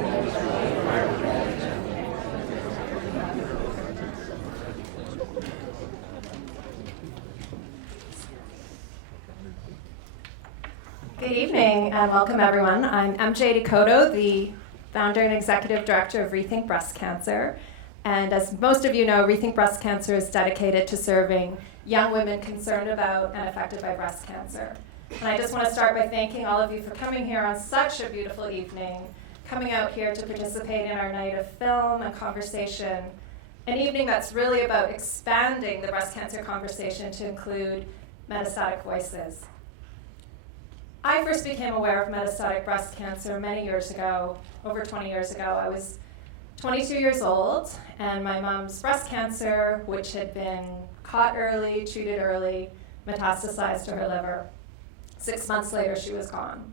Good evening and welcome everyone. I'm MJ Dakota, the founder and executive director of Rethink Breast Cancer. And as most of you know, Rethink Breast Cancer is dedicated to serving young women concerned about and affected by breast cancer. And I just want to start by thanking all of you for coming here on such a beautiful evening, coming out here to participate in our night of film and conversation, an evening that's really about expanding the breast cancer conversation to include metastatic voices. I first became aware of metastatic breast cancer many years ago, over 20 years ago. I was 22 years old, and my mom's breast cancer, which had been caught early, treated early, metastasized to her liver. 6 months later, she was gone.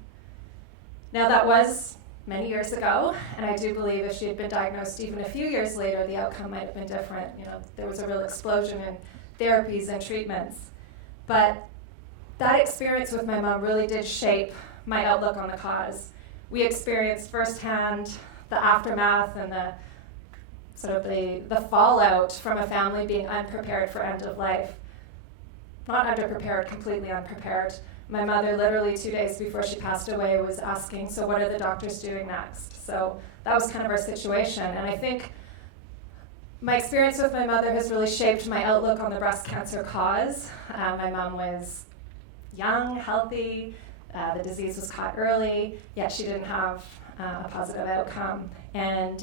Now, that was many years ago, and I do believe if she had been diagnosed even a few years later, the outcome might have been different. You know, there was a real explosion in therapies and treatments. But that experience with my mom really did shape my outlook on the cause. We experienced firsthand the aftermath and the fallout from a family being unprepared for end of life. Not underprepared, completely unprepared. My mother, literally 2 days before she passed away, was asking, so what are the doctors doing next? So that was kind of our situation. And I think my experience with my mother has really shaped my outlook on the breast cancer cause. My mom was young, healthy, the disease was caught early, yet she didn't have a positive outcome. And,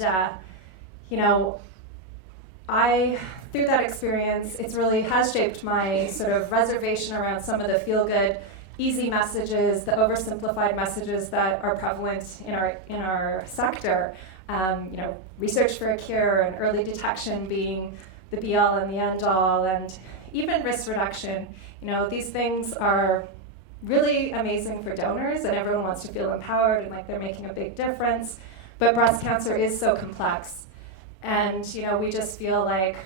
through that experience, it really has shaped my sort of reservation around some of the feel-good, easy messages, the oversimplified messages that are prevalent in our sector. Research for a cure and early detection being the be-all and the end-all, and even risk reduction. These things are really amazing for donors, and everyone wants to feel empowered and like they're making a big difference. But breast cancer is so complex. And, we just feel like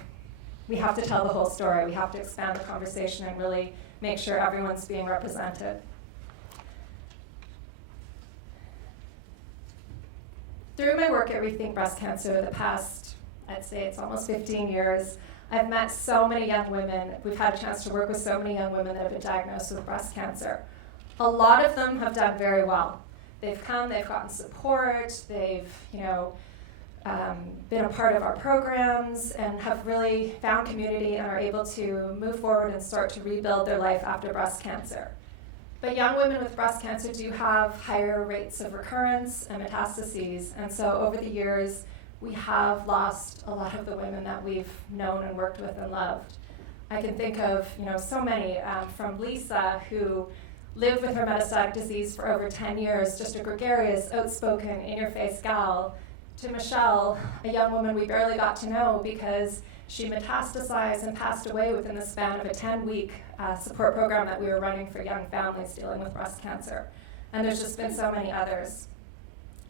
we have to tell the whole story. We have to expand the conversation and really make sure everyone's being represented. Through my work at Rethink Breast Cancer, the past, I'd say it's almost 15 years, I've met so many young women. We've had a chance to work with so many young women that have been diagnosed with breast cancer. A lot of them have done very well. They've come, they've gotten support, they've been a part of our programs and have really found community and are able to move forward and start to rebuild their life after breast cancer. But young women with breast cancer do have higher rates of recurrence and metastases, and so over the years, we have lost a lot of the women that we've known and worked with and loved. I can think of so many, from Lisa, who lived with her metastatic disease for over 10 years, just a gregarious, outspoken, in-your-face gal, to Michelle, a young woman we barely got to know because she metastasized and passed away within the span of a 10-week support program that we were running for young families dealing with breast cancer. And there's just been so many others.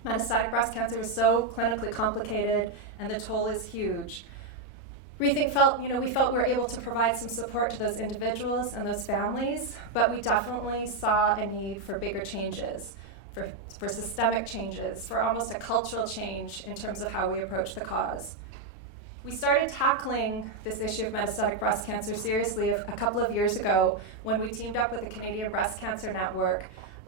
Metastatic breast cancer is so clinically complicated, and the toll is huge. We felt we were able to provide some support to those individuals and those families, but we definitely saw a need for bigger changes, for systemic changes, for almost a cultural change in terms of how we approach the cause. We started tackling this issue of metastatic breast cancer seriously a couple of years ago when we teamed up with the Canadian Breast Cancer Network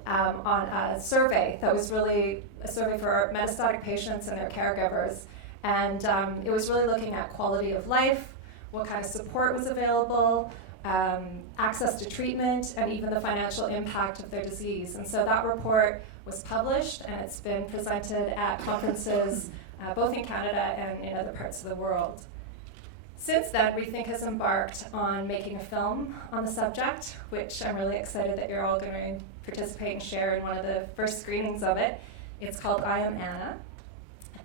on a survey that was really a survey for metastatic patients and their caregivers. And it was really looking at quality of life, what kind of support was available, access to treatment, and even the financial impact of their disease. And so that report was published, and it's been presented at conferences both in Canada and in other parts of the world. Since then, Rethink has embarked on making a film on the subject, which I'm really excited that you're all going to participate and share in one of the first screenings of it. It's called I Am Anna.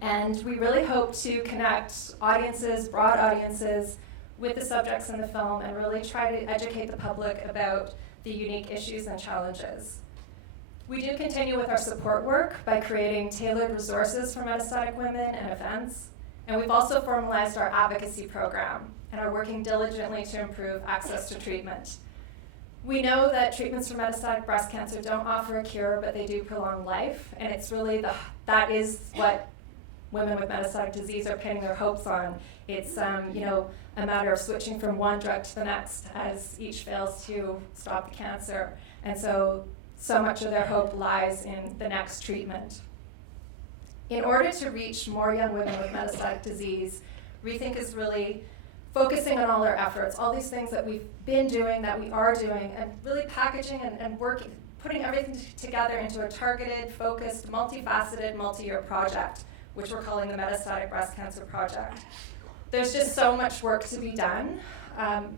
And we really hope to connect audiences, broad audiences, with the subjects in the film and really try to educate the public about the unique issues and challenges. We do continue with our support work by creating tailored resources for metastatic women and events. And we've also formalized our advocacy program and are working diligently to improve access to treatment. We know that treatments for metastatic breast cancer don't offer a cure, but they do prolong life. And it's really that is what women with metastatic disease are pinning their hopes on. It's a matter of switching from one drug to the next as each fails to stop the cancer. And so much of their hope lies in the next treatment. In order to reach more young women with metastatic disease, Rethink is really focusing on all our efforts, all these things that we've been doing, that we are doing, and really packaging and working, putting everything together into a targeted, focused, multifaceted, multi-year project, which we're calling the Metastatic Breast Cancer Project. There's just so much work to be done.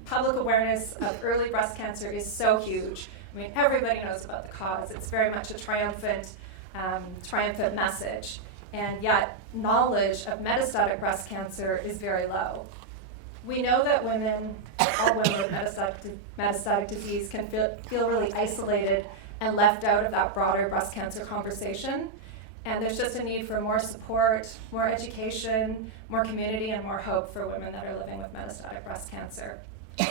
Public awareness of early breast cancer is so huge. I mean, everybody knows about the cause. It's very much a triumphant message. And yet, knowledge of metastatic breast cancer is very low. We know that all women with metastatic disease can feel really isolated and left out of that broader breast cancer conversation. And there's just a need for more support, more education, more community, and more hope for women that are living with metastatic breast cancer.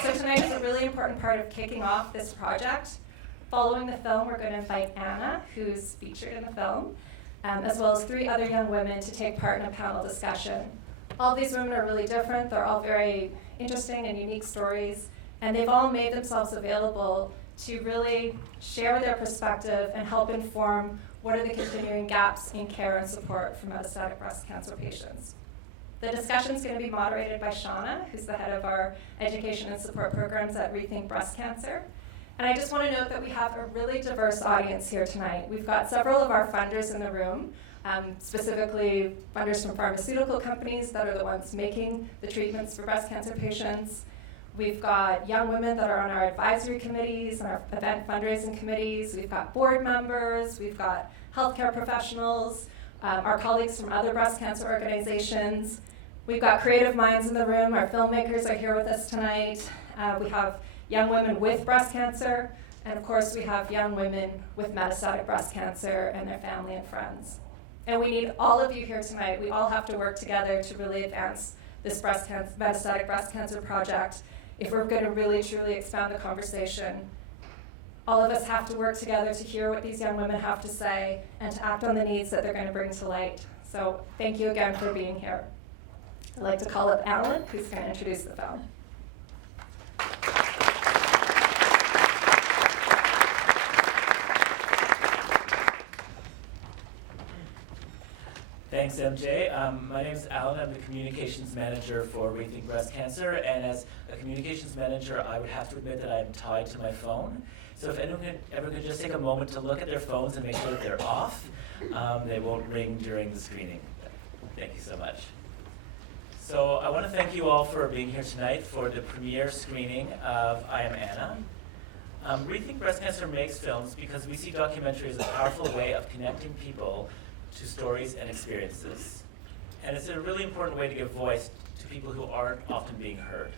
So tonight is a really important part of kicking off this project. Following the film, we're going to invite Anna, who's featured in the film, as well as 3 other young women to take part in a panel discussion. All these women are really different. They're all very interesting and unique stories, and they've all made themselves available to really share their perspective and help inform what are the continuing gaps in care and support for metastatic breast cancer patients. The discussion is going to be moderated by Shauna, who's the head of our education and support programs at Rethink Breast Cancer. And I just want to note that we have a really diverse audience here tonight. We've got several of our funders in the room, specifically funders from pharmaceutical companies that are the ones making the treatments for breast cancer patients. We've got young women that are on our advisory committees and our event fundraising committees. We've got board members. We've got healthcare professionals, our colleagues from other breast cancer organizations. We've got creative minds in the room. Our filmmakers are here with us tonight. We have young women with breast cancer, and of course we have young women with metastatic breast cancer and their family and friends. And we need all of you here tonight. We all have to work together to really advance this metastatic breast cancer project if we're going to really truly expand the conversation. All of us have to work together to hear what these young women have to say and to act on the needs that they're going to bring to light. So thank you again for being here. I'd like to call up Alan, who's going to introduce the film. Thanks, MJ. My name is Alan. I'm the communications manager for Rethink Breast Cancer, and as a communications manager, I would have to admit that I'm tied to my phone. So if anyone could just take a moment to look at their phones and make sure that they're off, they won't ring during the screening. Thank you so much. So I want to thank you all for being here tonight for the premiere screening of I Am Anna. Rethink Breast Cancer makes films because we see documentary as a powerful way of connecting people to stories and experiences. And it's a really important way to give voice to people who aren't often being heard.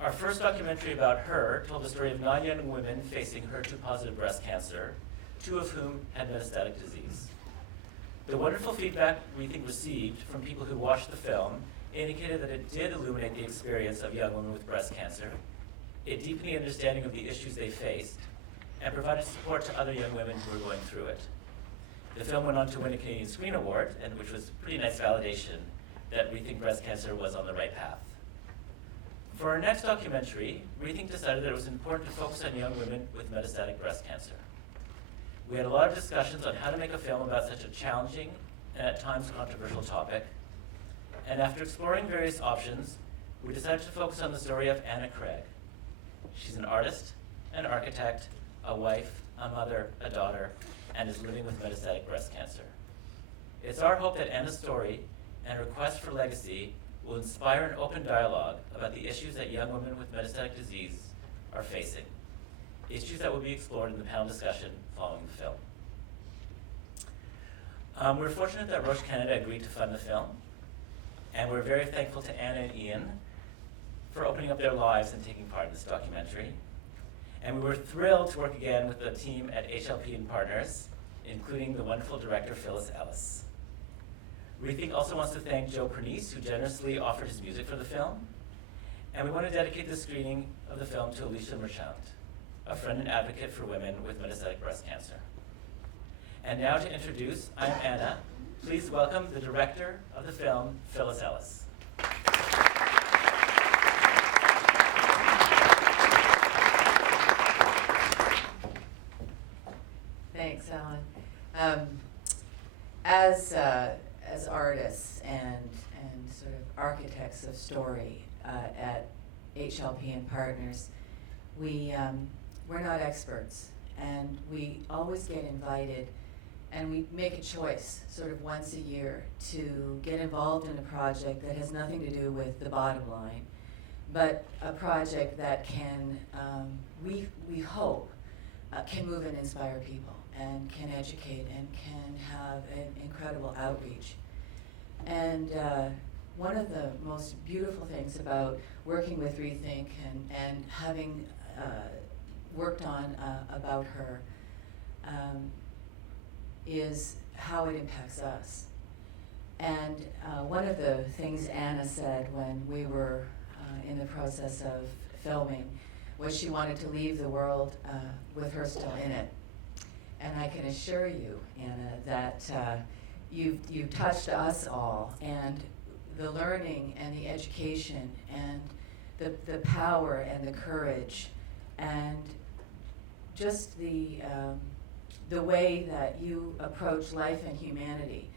Our first documentary about her told the story of 9 young women facing HER2-positive breast cancer, 2 of whom had metastatic disease. The wonderful feedback Rethink received from people who watched the film indicated that it did illuminate the experience of young women with breast cancer, it deepened the understanding of the issues they faced, and provided support to other young women who were going through it. The film went on to win a Canadian Screen Award, and which was pretty nice validation that Rethink Breast Cancer was on the right path. For our next documentary, Rethink decided that it was important to focus on young women with metastatic breast cancer. We had a lot of discussions on how to make a film about such a challenging and at times controversial topic. And after exploring various options, we decided to focus on the story of Anna Craig. She's an artist, an architect, a wife, a mother, a daughter, and is living with metastatic breast cancer. It's our hope that Anna's story and her quest for legacy will inspire an open dialogue about the issues that young women with metastatic disease are facing, issues that will be explored in the panel discussion following the film. We're fortunate that Roche Canada agreed to fund the film, and we're very thankful to Anna and Ian for opening up their lives and taking part in this documentary. And we were thrilled to work again with the team at HLP and Partners, including the wonderful director, Phyllis Ellis. Rethink also wants to thank Joe Pernice, who generously offered his music for the film. And we want to dedicate the screening of the film to Alicia Merchant, a friend and advocate for women with metastatic breast cancer. And now to introduce, I'm Anna. Please welcome the director of the film, Phyllis Ellis. Thanks, Alan. As artists and sort of architects of story at HLP and Partners, we're not experts, and we always get invited, and we make a choice sort of once a year to get involved in a project that has nothing to do with the bottom line, but a project that can, we hope, can move and inspire people, and can educate, and can have an incredible outreach. And one of the most beautiful things about working with Rethink and having worked on About Her is how it impacts us. And one of the things Anna said when we were in the process of filming was she wanted to leave the world with her still in it. And I can assure you, Anna, that you've touched us all, and the learning and the education and the power and the courage and just the way that you approach life and humanity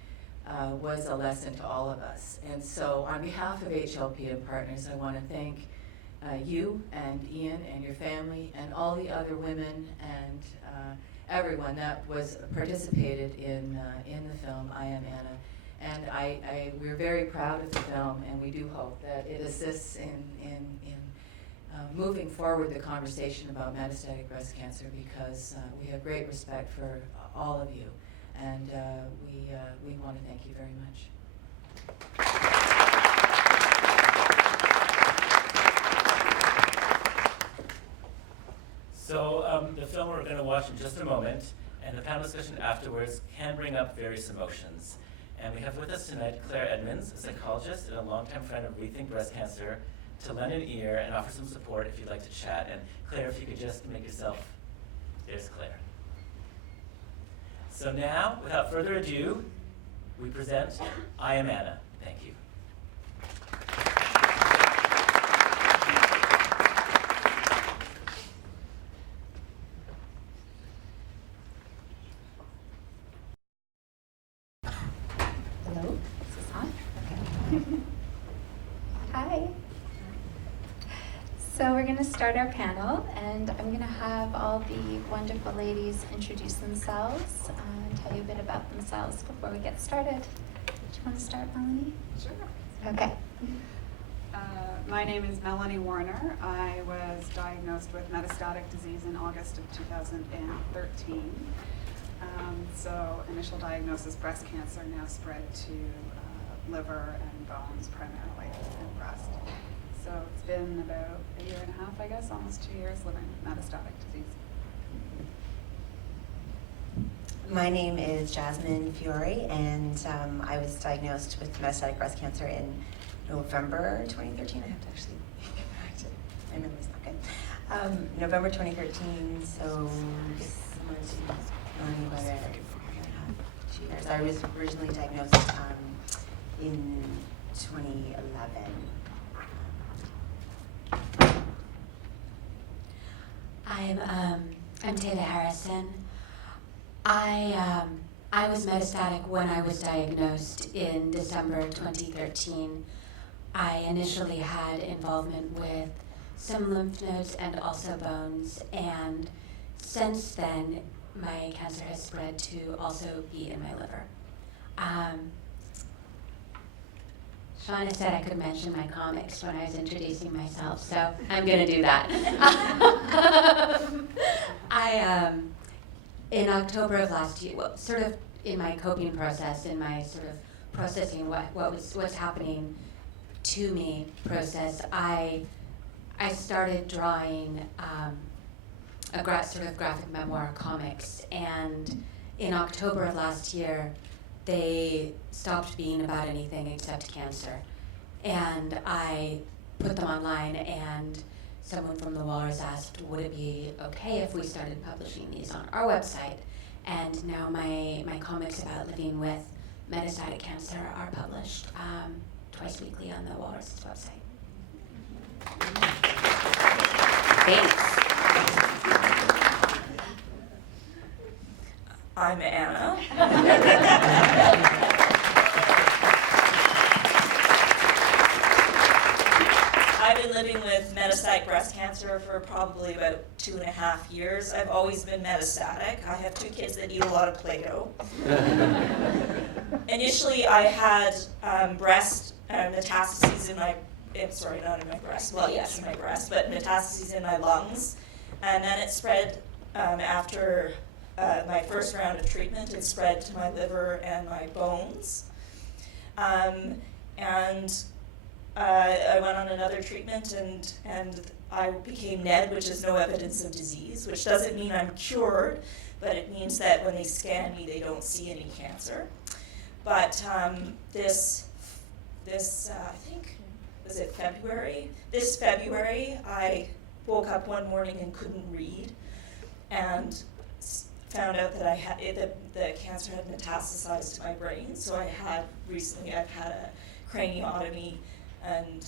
was a lesson to all of us. And so on behalf of HLP and Partners, I want to thank you and Ian and your family and all the other women and everyone that was participated in the film, I Am Anna. And we're very proud of the film, and we do hope that it assists in moving forward the conversation about metastatic breast cancer, because we have great respect for all of you, and we want to thank you very much. So the film we're going to watch in just a moment, and the panel discussion afterwards can bring up various emotions. And we have with us tonight Claire Edmonds, a psychologist and a longtime friend of Rethink Breast Cancer, to lend an ear and offer some support if you'd like to chat. And Claire, if you could just make yourself, there's Claire. So now, without further ado, we present I Am Anna. Thank you. Hello, is this on? Okay. Hi. So we're going to start our panel, and I'm going to have all the wonderful ladies introduce themselves and tell you a bit about themselves before we get started. Do you want to start, Melanie? Sure. Okay. My name is Melanie Warner. I was diagnosed with metastatic disease in August of 2013. So initial diagnosis, breast cancer, now spread to liver and bones primarily, and breast. So it's been about a year and a half, I guess, almost 2 years living with metastatic disease. My name is Jasmine Fiore, and I was diagnosed with metastatic breast cancer in November 2013. I have to actually get back to, my memory's not good. November 2013, so similar to Melanie, about a year and a half, 2 years. I was originally diagnosed in 2011. I'm Taylor Harrison. I was metastatic when I was diagnosed in December 2013. I initially had involvement with some lymph nodes and also bones, and since then my cancer has spread to also be in my liver. Shauna said I could mention my comics when I was introducing myself, so I'm going to do that. In October of last year, well, sort of in my coping process, in my sort of processing what's happening to me process, I started drawing sort of graphic memoir comics, and in October of last year, they stopped being about anything except cancer. And I put them online, and someone from the Walrus asked, would it be okay if we started publishing these on our website? and now my comics about living with metastatic cancer are published twice weekly on the Walrus's website. Thanks. I'm Anna. I've been living with metastatic breast cancer for probably about 2.5 years. I've always been metastatic. I have 2 kids that eat a lot of Play-Doh. Initially, I had breast metastases in my, sorry, not in my breast, well, yes, in my breast, but metastases in my lungs. And then it spread after my first round of treatment, it spread to my liver and my bones. I went on another treatment and I became NED, which is no evidence of disease, which doesn't mean I'm cured, but it means that when they scan me, they don't see any cancer. But this I think, was it February? This February, I woke up one morning and couldn't read, and found out that I had the cancer had metastasized to my brain. So I've had a craniotomy, and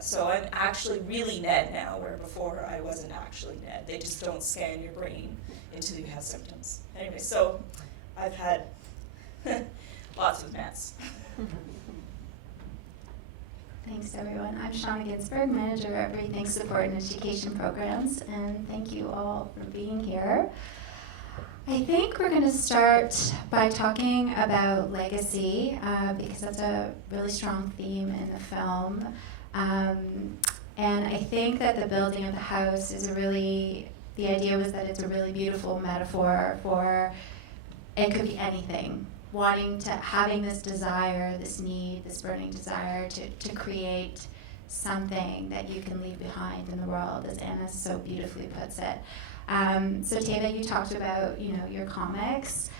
so I'm actually really NED now, where before I wasn't actually NED. They just don't scan your brain until you have symptoms. Anyway, so I've had lots of meds. Thanks, everyone. I'm Shauna Ginsberg, manager of Rethink Support and Education Programs, and thank you all for being here. I think we're going to start by talking about legacy, because that's a really strong theme in the film. And I think that the building of the house is the idea was that it's a really beautiful metaphor for, it could be anything, having this desire, this need, this burning desire to create something that you can leave behind in the world, as Anna so beautifully puts it. So Tava, you talked about, your comics.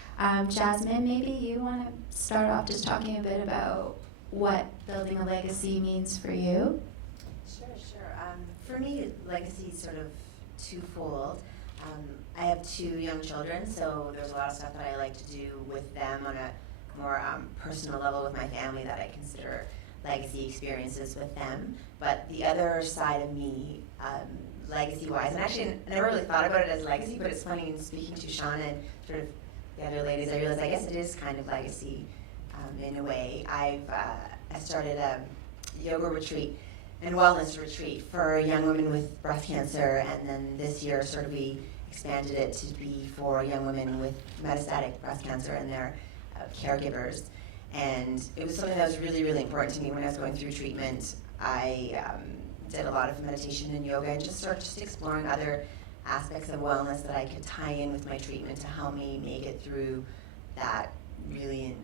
Jasmine, maybe you want to start off just talking a bit about what building a legacy means for you. Sure. For me, legacy is sort of twofold. I have 2 young children, so there's a lot of stuff that I like to do with them on a more personal level with my family that I consider legacy experiences with them. But the other side of me, legacy-wise, and actually I never really thought about it as legacy, but it's funny in speaking to Shauna and sort of the other ladies, I realized I guess it is kind of legacy in a way. I started a yoga retreat and wellness retreat for young women with breast cancer, and then this year sort of we expanded it to be for young women with metastatic breast cancer and their caregivers. And it was something that was really, really important to me when I was going through treatment. I did a lot of meditation and yoga and just exploring other aspects of wellness that I could tie in with my treatment to help me make it through that really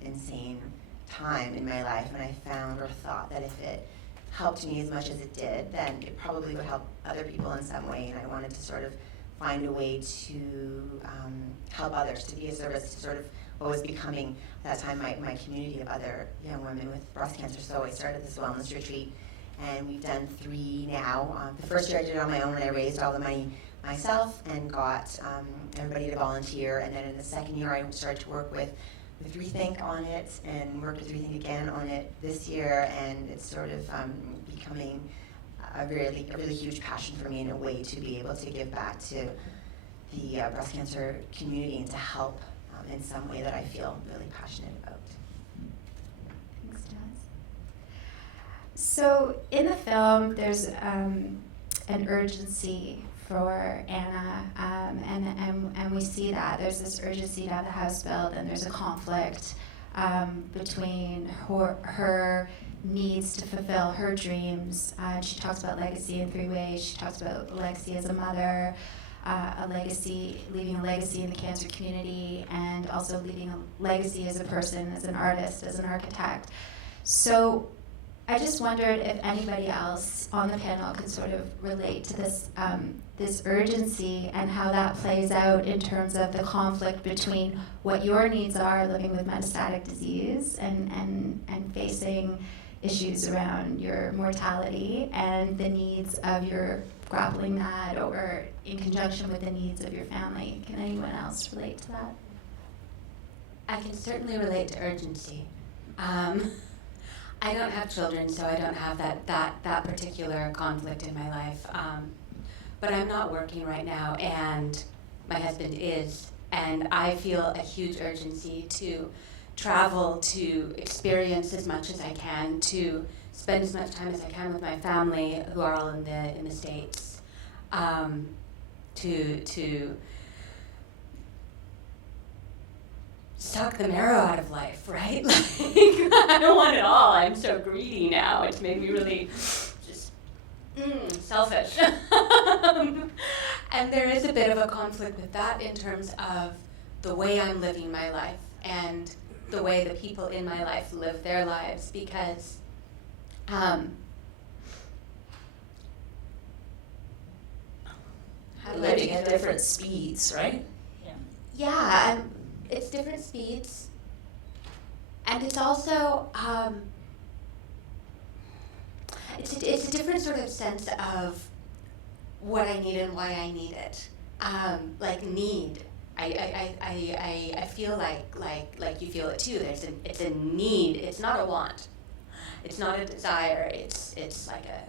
insane time in my life. And I found or thought that if it helped me as much as it did, then it probably would help other people in some way. And I wanted to sort of find a way to help others, to be a service to sort of what was becoming at that time my community of other young women with breast cancer. So I started this wellness retreat, and we've done 3 now. The first year I did it on my own, and I raised all the money myself and got everybody to volunteer. And then in the second year I started to work with Rethink on it, and worked with Rethink again on it this year, and it's sort of becoming a really huge passion for me in a way to be able to give back to the breast cancer community and to help in some way that I feel really passionate about. Thanks, Jazz. So in the film, there's an urgency for Anna, and we see that there's this urgency to have the house built, and there's a conflict between her needs to fulfill her dreams. She talks about legacy in 3 ways. She talks about legacy as a mother, leaving a legacy in the cancer community, and also leaving a legacy as a person, as an artist, as an architect. So I just wondered if anybody else on the panel could sort of relate to this this urgency and how that plays out in terms of the conflict between what your needs are living with metastatic disease and facing, issues around your mortality and the needs of your grappling that, or in conjunction with the needs of your family. Can anyone else relate to that? I can certainly relate to urgency. I don't have children, so I don't have that particular conflict in my life. But I'm not working right now, and my husband is, and I feel a huge urgency to travel, to experience as much as I can, to spend as much time as I can with my family, who are all in the States, to suck the marrow out of life, right? Like, I don't want it all. I'm so greedy now. It's made me really just selfish. And there is a bit of a conflict with that in terms of the way I'm living my life and the way the people in my life live their lives, because Living at different speeds, right? Yeah, it's different speeds, and it's also it's a different sort of sense of what I need and why I need it. Like need. I feel like you feel it too. It's a need. It's not a want. It's not a desire. It's like a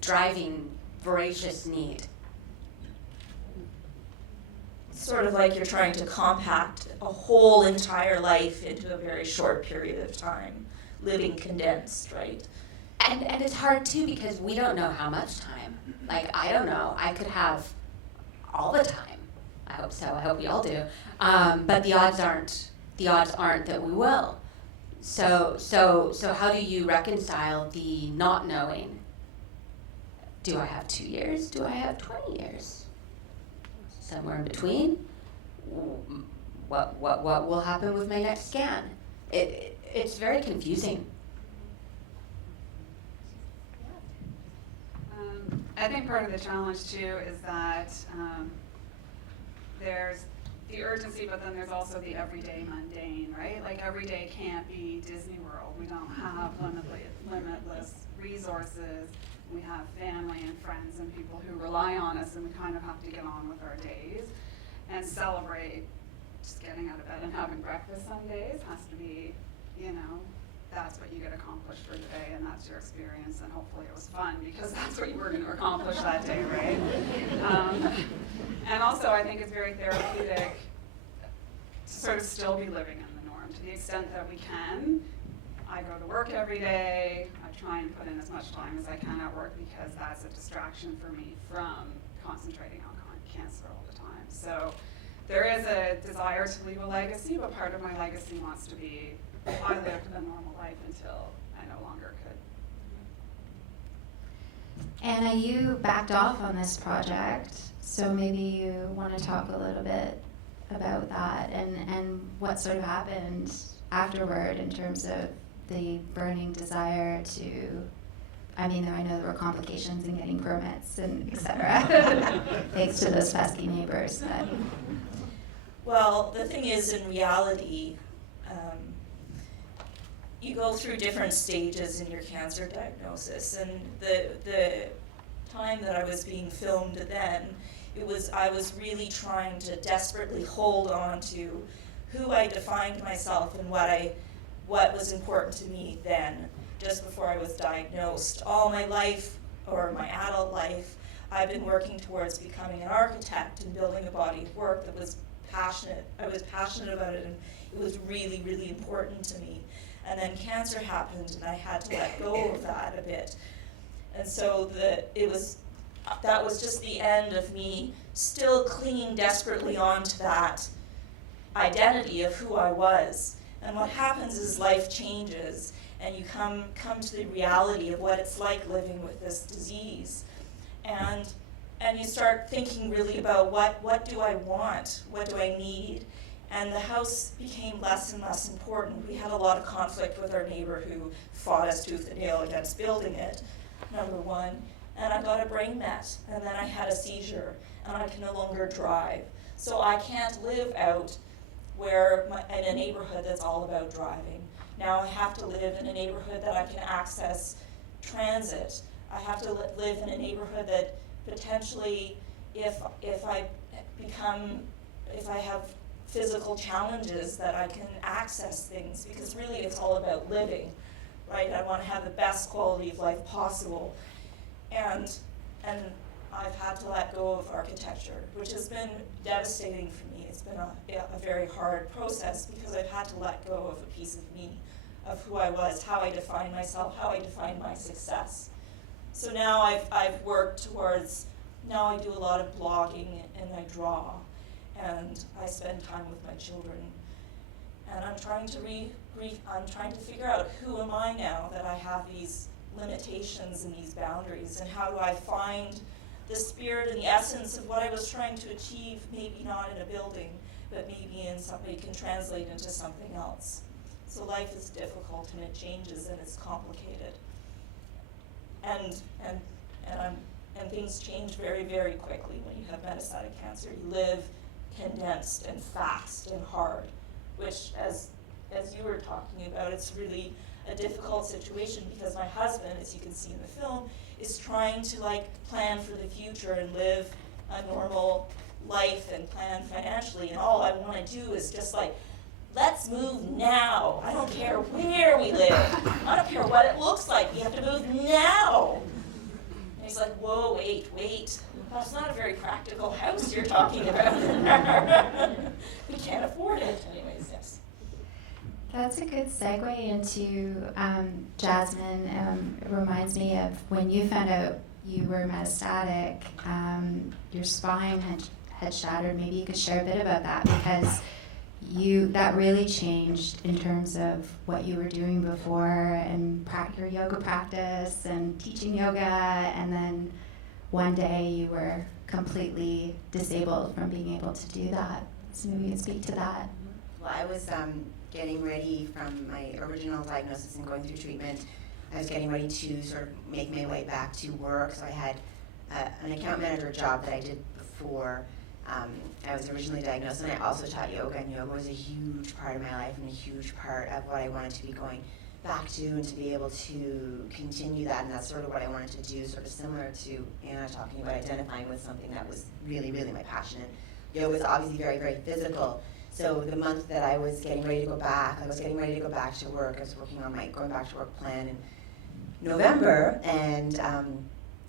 driving, voracious need. Sort of like you're trying to compact a whole entire life into a very short period of time, living condensed, right? And it's hard too, because we don't know how much time. Like, I don't know. I could have all the time. I hope so. I hope we all do. But the odds aren't that we will. So how do you reconcile the not knowing? Do I have 2 years? Do I have 20 years? Somewhere in between? What will happen with my next scan? It's very confusing. I think part of the challenge too is that there's the urgency, but then there's also the everyday mundane, right? Like every day can't be Disney World. We don't have limitless resources. We have family and friends and people who rely on us, and we kind of have to get on with our days and celebrate just getting out of bed and having breakfast some days has to be, that's what you get accomplished for the day, and that's your experience, and hopefully it was fun, because that's what you were going to accomplish that day, right? And also I think it's very therapeutic to sort of still be living in the norm to the extent that we can. I go to work every day. I try and put in as much time as I can at work, because that's a distraction for me from concentrating on cancer all the time. So there is a desire to leave a legacy, but part of my legacy wants to be I lived a normal life until I no longer could. Anna, you backed off on this project, so maybe you want to talk a little bit about that and what sort of happened afterward in terms of the burning desire to, I know there were complications in getting permits and et cetera, thanks to those pesky neighbors. But. Well, the thing is, in reality, you go through different stages in your cancer diagnosis, and the time that I was being filmed then, I was really trying to desperately hold on to who I defined myself and what was important to me then, just before I was diagnosed. All my life, or my adult life, I've been working towards becoming an architect and building a body of work that was passionate. I was passionate about it, and it was really, really important to me. And then cancer happened, and I had to let go of that a bit. And so that was just the end of me still clinging desperately onto that identity of who I was. And what happens is life changes, and you come to the reality of what it's like living with this disease. And you start thinking really about what do I want? What do I need? And the house became less and less important. We had a lot of conflict with our neighbor who fought us tooth and nail against building it, number one. And I got a brain met, and then I had a seizure, and I can no longer drive. So I can't live out in a neighborhood that's all about driving. Now I have to live in a neighborhood that I can access transit. I have to live in a neighborhood that potentially, if I have physical challenges, that I can access things, because really it's all about living, right? I want to have the best quality of life possible. And I've had to let go of architecture, which has been devastating for me. It's been a very hard process, because I've had to let go of a piece of me, of who I was, how I define myself, how I define my success. So now I've worked towards, now I do a lot of blogging and I draw, and I spend time with my children. And I'm trying to I'm trying to figure out, who am I now that I have these limitations and these boundaries, and how do I find the spirit and the essence of what I was trying to achieve, maybe not in a building, but maybe in something can translate into something else. So life is difficult, and it changes, and it's complicated. And things change very, very quickly when you have metastatic cancer. You live condensed and fast and hard, which, as you were talking about, it's really a difficult situation, because my husband, as you can see in the film, is trying to plan for the future and live a normal life and plan financially, and all I want to do is just let's move now. I don't care where we live. I don't care what it looks like. We have to move now. And he's like, whoa, wait. That's not a very practical house you're talking about. We can't afford it. Anyways, yes. That's a good segue into Jasmine. It reminds me of when you found out you were metastatic, your spine had shattered. Maybe you could share a bit about that, because that really changed in terms of what you were doing before, and your yoga practice and teaching yoga, and then one day you were completely disabled from being able to do that. So maybe you could speak to that. Well, I was getting ready from my original diagnosis and going through treatment. I was getting ready to sort of make my way back to work. So I had an account manager job that I did before I was originally diagnosed, and I also taught yoga, and yoga was a huge part of my life and a huge part of what I wanted to be going back to, and to be able to continue that. And that's sort of what I wanted to do, sort of similar to Anna talking about identifying with something that was really, really my passion. And yoga was obviously very, very physical. So the month that I was getting ready to go back, I was getting ready to go back to work. I was working on my going back to work plan in November, and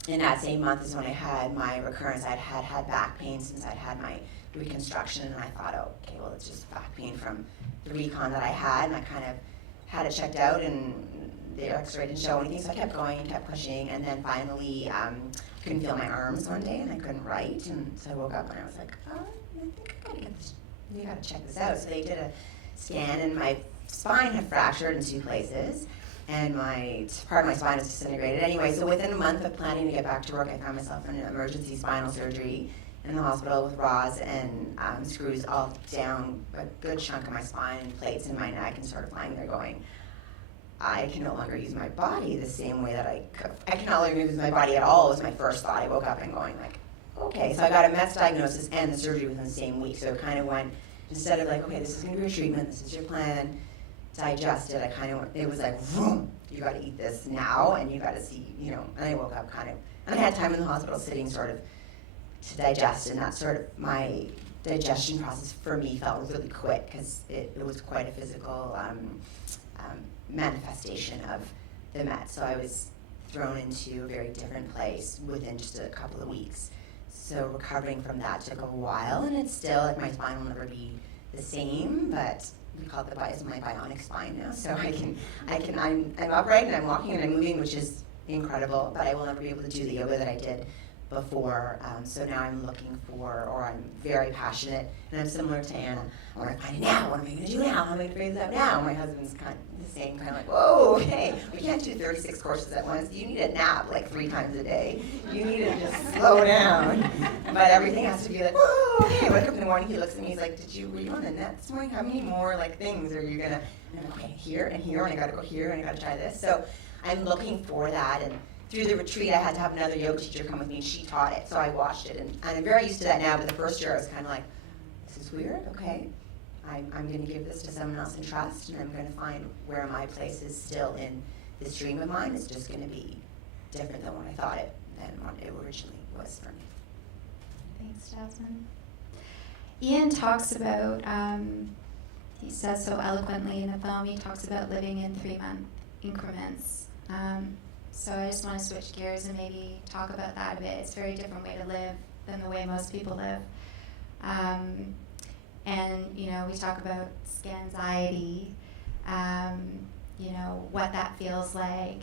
in that same month is when I had my recurrence. I'd had back pain since I'd had my reconstruction, and I thought, oh, okay, well, it's just back pain from the recon that I had, and I kind of had it checked out, and the x-ray didn't show anything, so I kept going and kept pushing, and then finally couldn't feel my arms one day, and I couldn't write, and so I woke up and I was like, oh, I think I gotta get this, you gotta check this out. So they did a scan, and my spine had fractured in 2 places, and part of my spine was disintegrated. Anyway, so within a month of planning to get back to work, I found myself in an emergency spinal surgery in the hospital with rods and screws all down a good chunk of my spine, and plates in my neck, and sort of lying there going, I can no longer use my body the same way that I could. I can no longer use my body at all, was my first thought. I woke up and going okay. So I got a mets diagnosis and the surgery within the same week. So it kind of went, instead of okay, this is going to be your treatment, this is your plan, digest it, it was vroom, you got to eat this now, and you got to see, and I woke up and I had time in the hospital sitting sort of to digest, and that sort of, my digestion process for me felt really quick, because it was quite a physical manifestation of the mets. So I was thrown into a very different place within just a couple of weeks. So recovering from that took a while, and it's still, my spine will never be the same, but we call it my bionic spine now. So I'm upright and I'm walking and I'm moving, which is incredible, but I will never be able to do the yoga that I did before. So now I'm looking for, or I'm very passionate, and I'm similar to Anna. I want to find it now. What am I going to do now? How am I going to figure this out now? My husband's kind of the same, whoa, okay, we can't do 36 courses at once. You need a nap 3 times a day. You need to just slow down. But everything has to be whoa, okay. I wake up in the morning, he looks at me, he's like, were you on the net this morning? How many more things are you going to, and I'm okay, here and here, and I got to go here, and I got to try this. So I'm looking for that, and through the retreat, I had to have another yoga teacher come with me, and she taught it, so I watched it, and I'm very used to that now, but the first year I was kind of this is weird, okay. I'm going to give this to someone else in trust, and I'm going to find where my place is still in this dream of mine. It's just going to be different than what I thought than what it originally was for me. Thanks, Jasmine. Ian talks about, he says so eloquently in the film, he talks about living in 3-month increments. So I just want to switch gears and maybe talk about that a bit. It's a very different way to live than the way most people live. And, you know, we talk about scanxiety, you know, what that feels like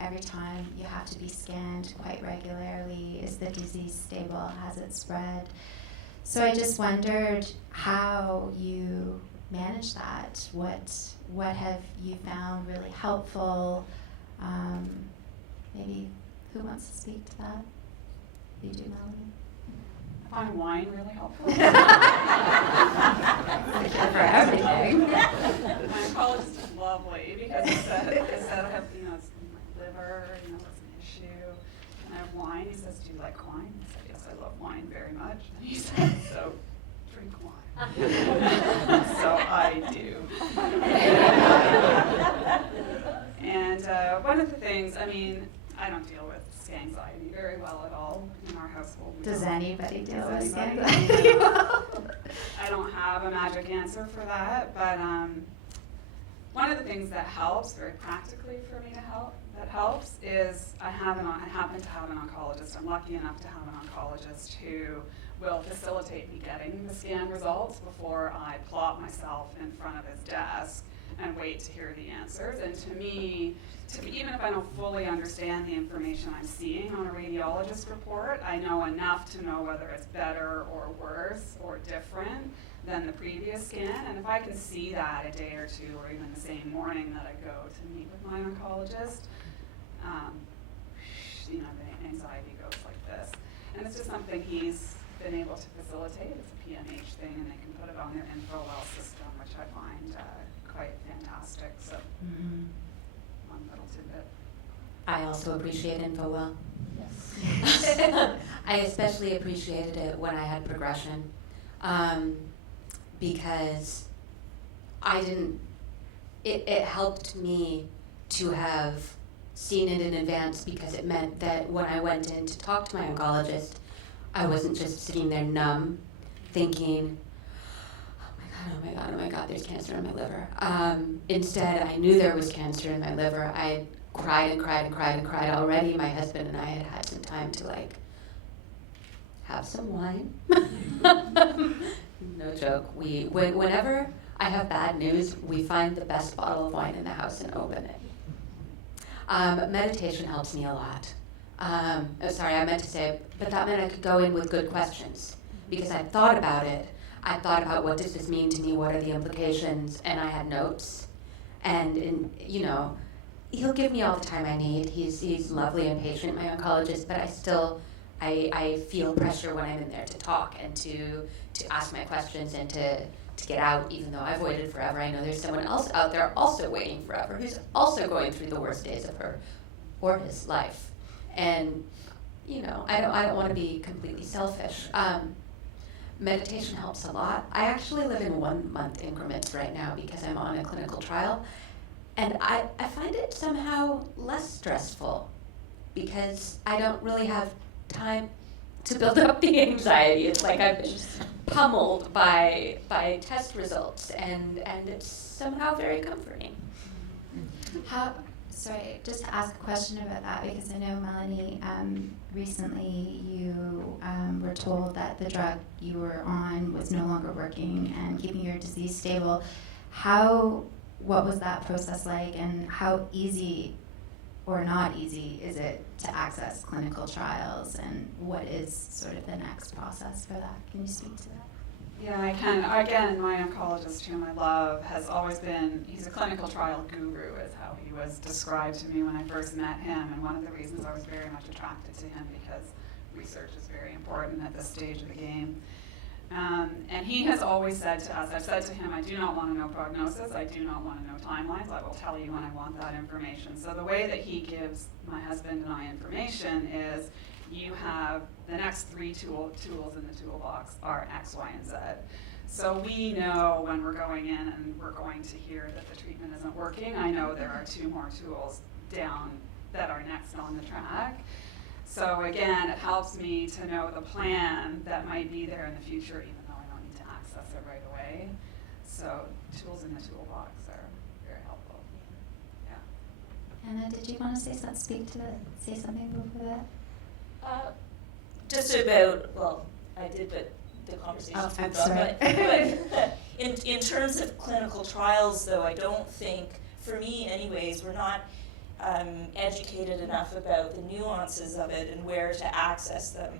every time you have to be scanned quite regularly. Is the disease stable? Has it spread? So I just wondered how you manage that. What have you found really helpful? Maybe who wants to speak to that? You do, Melanie? I find wine really helpful. For everything. My oncologist is lovely because he said I have, you know, it's my liver, you know, it's an issue. And I have wine. He says, do you like wine? I said, yes, I love wine very much. And he said, so drink wine. So I do. And one of the things, I mean, I don't deal with scanxiety very well at all in our household. Does anybody deal with anybody? scanxiety well? I don't have a magic answer for that, but one of the things that helps very practically for me that helps is I happen to have an oncologist. I'm lucky enough to have an oncologist who will facilitate me getting the scan results before I plop myself in front of his desk and wait to hear the answers. And to me, even if I don't fully understand the information I'm seeing on a radiologist report, I know enough to know whether it's better or worse or different than the previous scan. And if I can see that a day or two, or even the same morning that I go to meet with my oncologist, you know, the anxiety goes like this. And it's just something he's been able to facilitate. It's a PNH thing, and they can put it on their InfoWell system, which I find quite fantastic. So. One little tidbit. I also appreciate InfoWell. Yes. I especially appreciated it when I had progression, because it helped me to have seen it in advance, because it meant that when I went in to talk to my oncologist, I wasn't just sitting there numb, thinking, oh my God, there's cancer in my liver. Instead, I knew there was cancer in my liver. I cried and cried and cried and cried already. My husband and I had some time to have some wine. No joke. Whenever I have bad news, we find the best bottle of wine in the house and open it. Meditation helps me a lot. Sorry, I meant to say, but that meant I could go in with good questions, because I thought about it. I thought about, what does this mean to me? What are the implications? And I had notes. And you know, he'll give me all the time I need. He's lovely and patient, my oncologist, but I feel pressure when I'm in there to talk and to ask my questions and to get out, even though I've waited forever. I know there's someone else out there also waiting forever, who's also going through the worst days of her or his life. And you know, I don't want to be completely selfish. Meditation helps a lot. I actually live in 1 month increments right now because I'm on a clinical trial. And I find it somehow less stressful because I don't really have time to build up the anxiety. It's like I've been pummeled by test results, and it's somehow very comforting. Sorry, just to ask a question about that, because I know, Melanie, recently you were told that the drug you were on was no longer working and keeping your disease stable. What was that process like, and how easy or not easy is it to access clinical trials, and what is sort of the next process for that? Can you speak to that? Yeah, I can. Again, my oncologist, whom I love, has always been, he's a clinical trial guru, is how he was described to me when I first met him. And one of the reasons I was very much attracted to him, because research is very important at this stage of the game. And he has always said to us, I've said to him, I do not want to know prognosis, I do not want to know timelines, I will tell you when I want that information. So the way that he gives my husband and I information is, you have the next 3 tools in the toolbox are X, Y, and Z. So we know when we're going in and we're going to hear that the treatment isn't working. I know there are 2 more tools down that are next on the track. So again, it helps me to know the plan that might be there in the future, even though I don't need to access it right away. So tools in the toolbox are very helpful. Yeah. Anna, did you want to say something before that? Just about, well, I did, but the conversation. Oh, I'm sorry. But in terms of clinical trials, though, I don't think, for me anyways, we're not educated enough about the nuances of it and where to access them,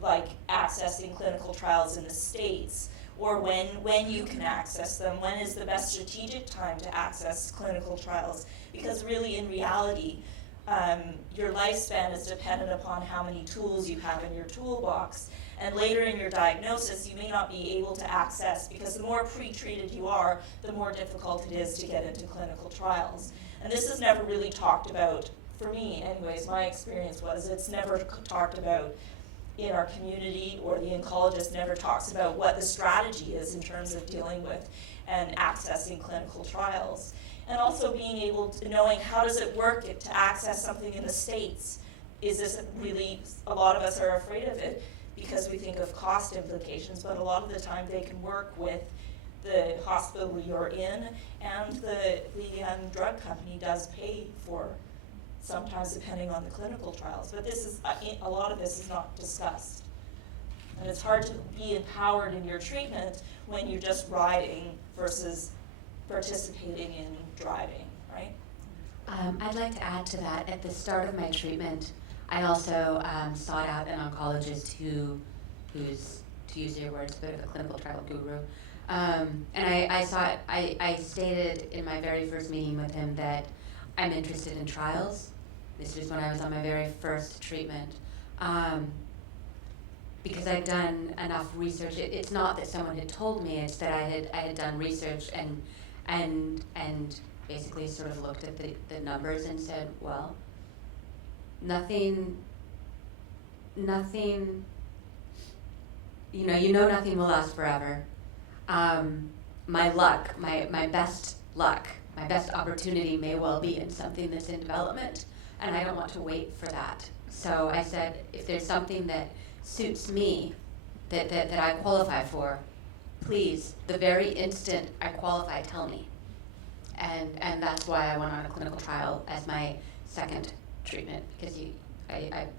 like accessing clinical trials in the States, or when you can access them, when is the best strategic time to access clinical trials, because really in reality, your lifespan is dependent upon how many tools you have in your toolbox, and later in your diagnosis you may not be able to access, because the more pre-treated you are, the more difficult it is to get into clinical trials. And this is never really talked about, for me anyways, my experience was it's never talked about in our community, or the oncologist never talks about what the strategy is in terms of dealing with and accessing clinical trials. And also being able to, knowing how does it work to access something in the States. Is this really, a lot of us are afraid of it because we think of cost implications, but a lot of the time they can work with the hospital you're in, and the drug company does pay for, sometimes depending on the clinical trials. But this is, a lot of this is not discussed. And it's hard to be empowered in your treatment when you're just riding versus participating in driving, right? I'd like to add to that. At the start of my treatment, I also sought out an oncologist who's, to use your words, a bit of a clinical trial guru. And I stated in my very first meeting with him that I'm interested in trials. This was when I was on my very first treatment. Because I'd done enough research. It's not that someone had told me, it's that I had done research and basically sort of looked at the numbers and said, well, nothing, you know nothing will last forever. My luck, my best luck, my best opportunity may well be in something that's in development, and I don't want to wait for that. So I said, if there's something that suits me, that I qualify for, please, the very instant I qualify, tell me. And that's why I went on a clinical trial as my second treatment, because you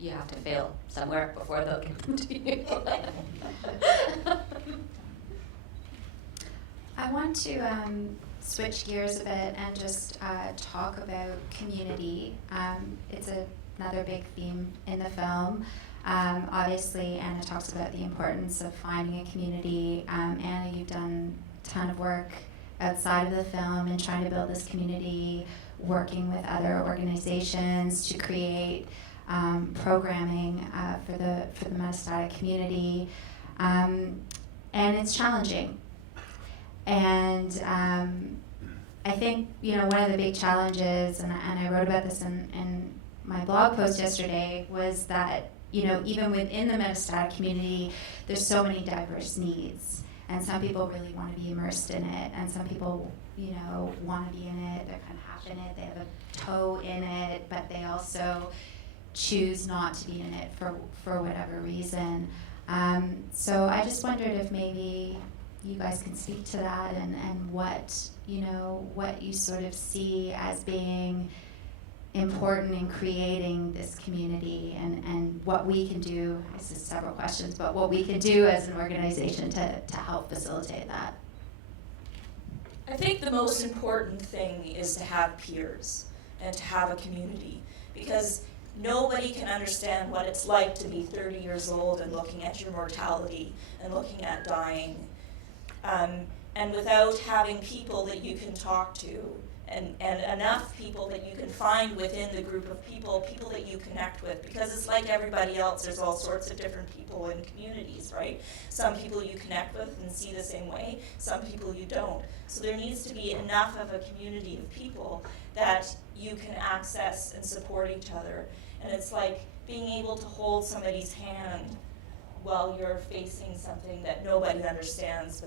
have to fail somewhere before they'll continue. I want to switch gears a bit and just talk about community. It's another big theme in the film. Obviously, Anna talks about the importance of finding a community. Anna, you've done a ton of work outside of the film and trying to build this community, working with other organizations to create programming for the metastatic community, and it's challenging. And I think one of the big challenges, and I wrote about this in my blog post yesterday, was that even within the metastatic community, there's so many diverse needs. And some people really want to be immersed in it, and some people, want to be in it, they're kind of half in it, they have a toe in it, but they also choose not to be in it for whatever reason. So I just wondered if maybe you guys can speak to that and what you sort of see as being important in creating this community, and what we can do. This is several questions, but what we can do as an organization to help facilitate that. I think the most important thing is to have peers and to have a community, because nobody can understand what it's like to be 30 years old and looking at your mortality and looking at dying. And without having people that you can talk to, and enough people that you can find within the group of people that you connect with, because it's like everybody else, there's all sorts of different people in communities, right? Some people you connect with and see the same way, some people you don't. So there needs to be enough of a community of people that you can access and support each other. And it's like being able to hold somebody's hand while you're facing something that nobody understands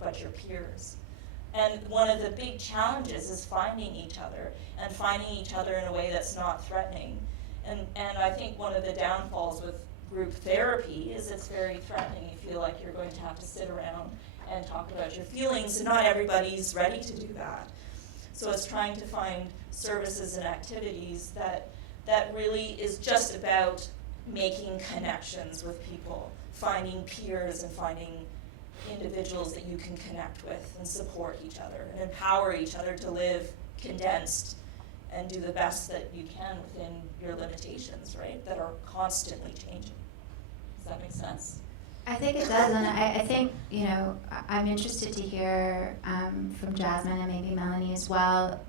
but your peers. And one of the big challenges is finding each other, and finding each other in a way that's not threatening. And I think one of the downfalls with group therapy is it's very threatening. You feel like you're going to have to sit around and talk about your feelings, and not everybody's ready to do that. So it's trying to find services and activities that really is just about making connections with people, finding peers and finding individuals that you can connect with and support each other and empower each other to live condensed and do the best that you can within your limitations, right, that are constantly changing. Does that make sense? I think it does, and I think, I'm interested to hear from Jasmine and maybe Melanie as well,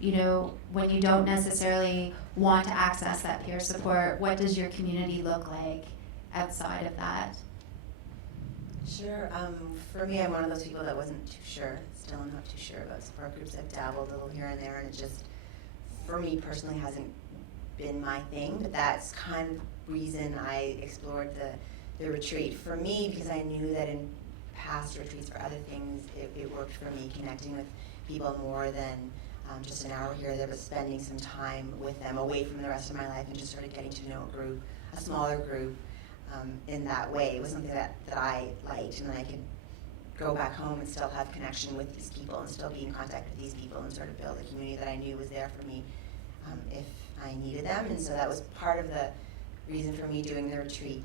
when you don't necessarily want to access that peer support, what does your community look like outside of that? Sure. For me, I'm one of those people that wasn't too sure, still not too sure about support groups. I've dabbled a little here and there, and it just, for me personally, hasn't been my thing, but that's kind of the reason I explored the retreat. For me, because I knew that in past retreats for other things, it worked for me, connecting with people more than just an hour here or there, but spending some time with them away from the rest of my life and just sort of getting to know a group, a smaller group, in that way. It was something that I liked, and then I could go back home and still have connection with these people and still be in contact with these people and sort of build a community that I knew was there for me if I needed them. And so that was part of the reason for me doing the retreat.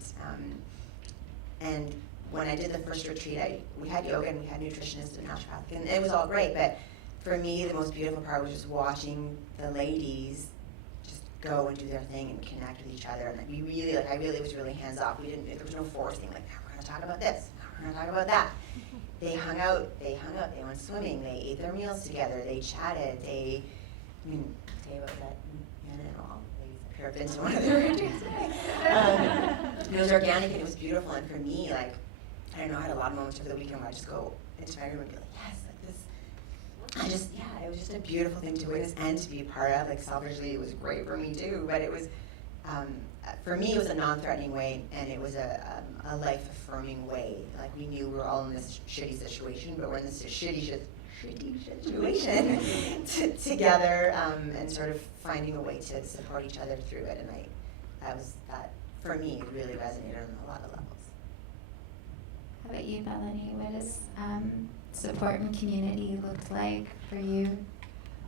And when I did the first retreat, we had yoga and we had nutritionists and naturopathic, and it was all great, but for me, the most beautiful part was just watching the ladies just go and do their thing and connect with each other. And we really, I really was really hands off. There was no forcing, like, now we're going to talk about this, now we're going to talk about that. They hung out, they went swimming, they ate their meals together, they chatted, Taya was at All. I've never been to one of their retreats. It was organic and it was beautiful, and for me, like, I don't know, I had a lot of moments over the weekend where I just go into my room and be like, yes, like this. It was just a beautiful thing to witness and to be a part of. Like, selfishly, it was great for me too, but it was, for me, it was a non-threatening way, and it was a life-affirming way. Like, we knew we were all in this shitty situation, but we're in this shitty situation together, and sort of finding a way to support each other through it. And that for me, it really resonated on a lot of levels. How about you, Melanie? What does support and community looked like for you?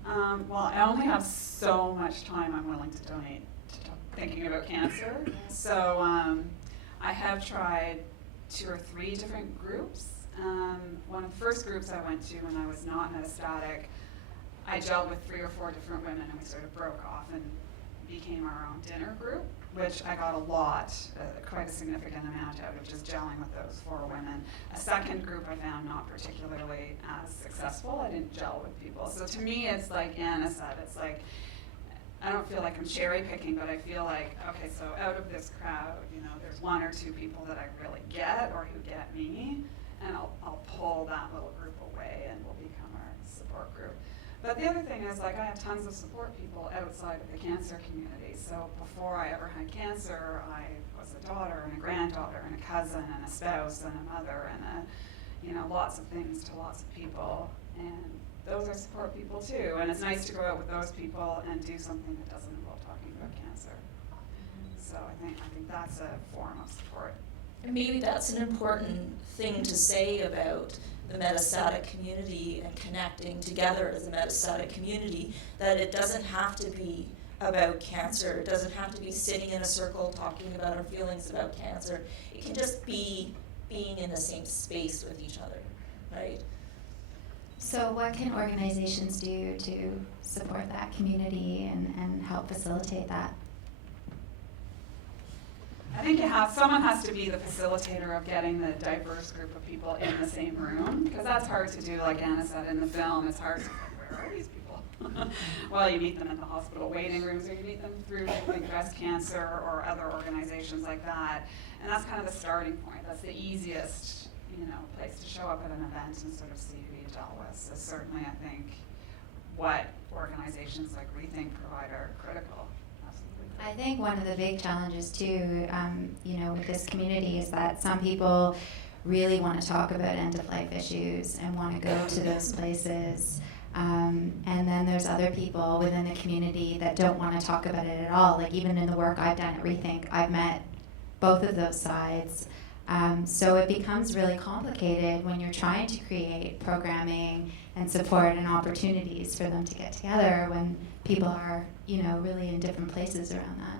Well, I only have so much time I'm willing to donate to thinking about cancer. So I have tried 2 or 3 different groups. One of the first groups I went to when I was not metastatic, I gelled with 3 or 4 different women, and we sort of broke off and became our own dinner group, which I got a lot, quite a significant amount out of just gelling with those 4 women. A second group I found not particularly as successful. I didn't gel with people. So to me, it's like Anna said, it's like, I don't feel like I'm cherry picking, but I feel like, okay, so out of this crowd, there's 1 or 2 people that I really get or who get me, and I'll pull that little group away and we'll become our support group. But the other thing is, like, I have tons of support people outside of the cancer community. So before I ever had cancer, I was a daughter and a granddaughter and a cousin and a spouse and a mother and lots of things to lots of people. And those are support people too. And it's nice to go out with those people and do something that doesn't involve talking about cancer. So I think that's a form of support. And maybe that's an important thing to say about the metastatic community and connecting together as a metastatic community, that it doesn't have to be about cancer. It doesn't have to be sitting in a circle talking about our feelings about cancer. It can just be being in the same space with each other, right? So what can organizations do to support that community and help facilitate that? I think someone has to be the facilitator of getting the diverse group of people in the same room, because that's hard to do, like Anna said in the film. It's hard to, where are these people? Well, you meet them in the hospital waiting rooms, or you meet them through like breast cancer or other organizations like that. And that's kind of the starting point. That's the easiest, place to show up at an event and sort of see who you dealt with. So certainly I think what organizations like Rethink provide are critical. Absolutely I think one of the big challenges too, with this community is that some people really want to talk about end-of-life issues and want to go to those places. And then there's other people within the community that don't want to talk about it at all. Like even in the work I've done at Rethink, I've met both of those sides. So it becomes really complicated when you're trying to create programming and support and opportunities for them to get together when people are, really in different places around that.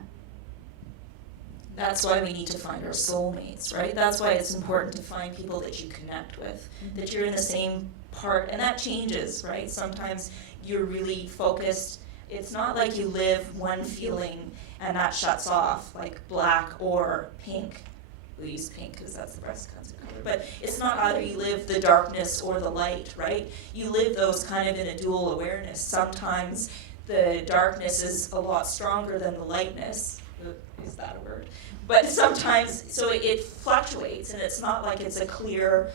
That's why we need to find our soulmates, right? That's why it's important to find people that you connect with, that you're in the same part, and that changes, right? Sometimes you're really focused. It's not like you live one feeling and that shuts off, like black or pink. We use pink because that's the breast cancer color. But it's not either you live the darkness or the light, right? You live those kind of in a dual awareness. Sometimes the darkness is a lot stronger than the lightness. Is that a word? But sometimes, so it fluctuates, and it's not like it's a clear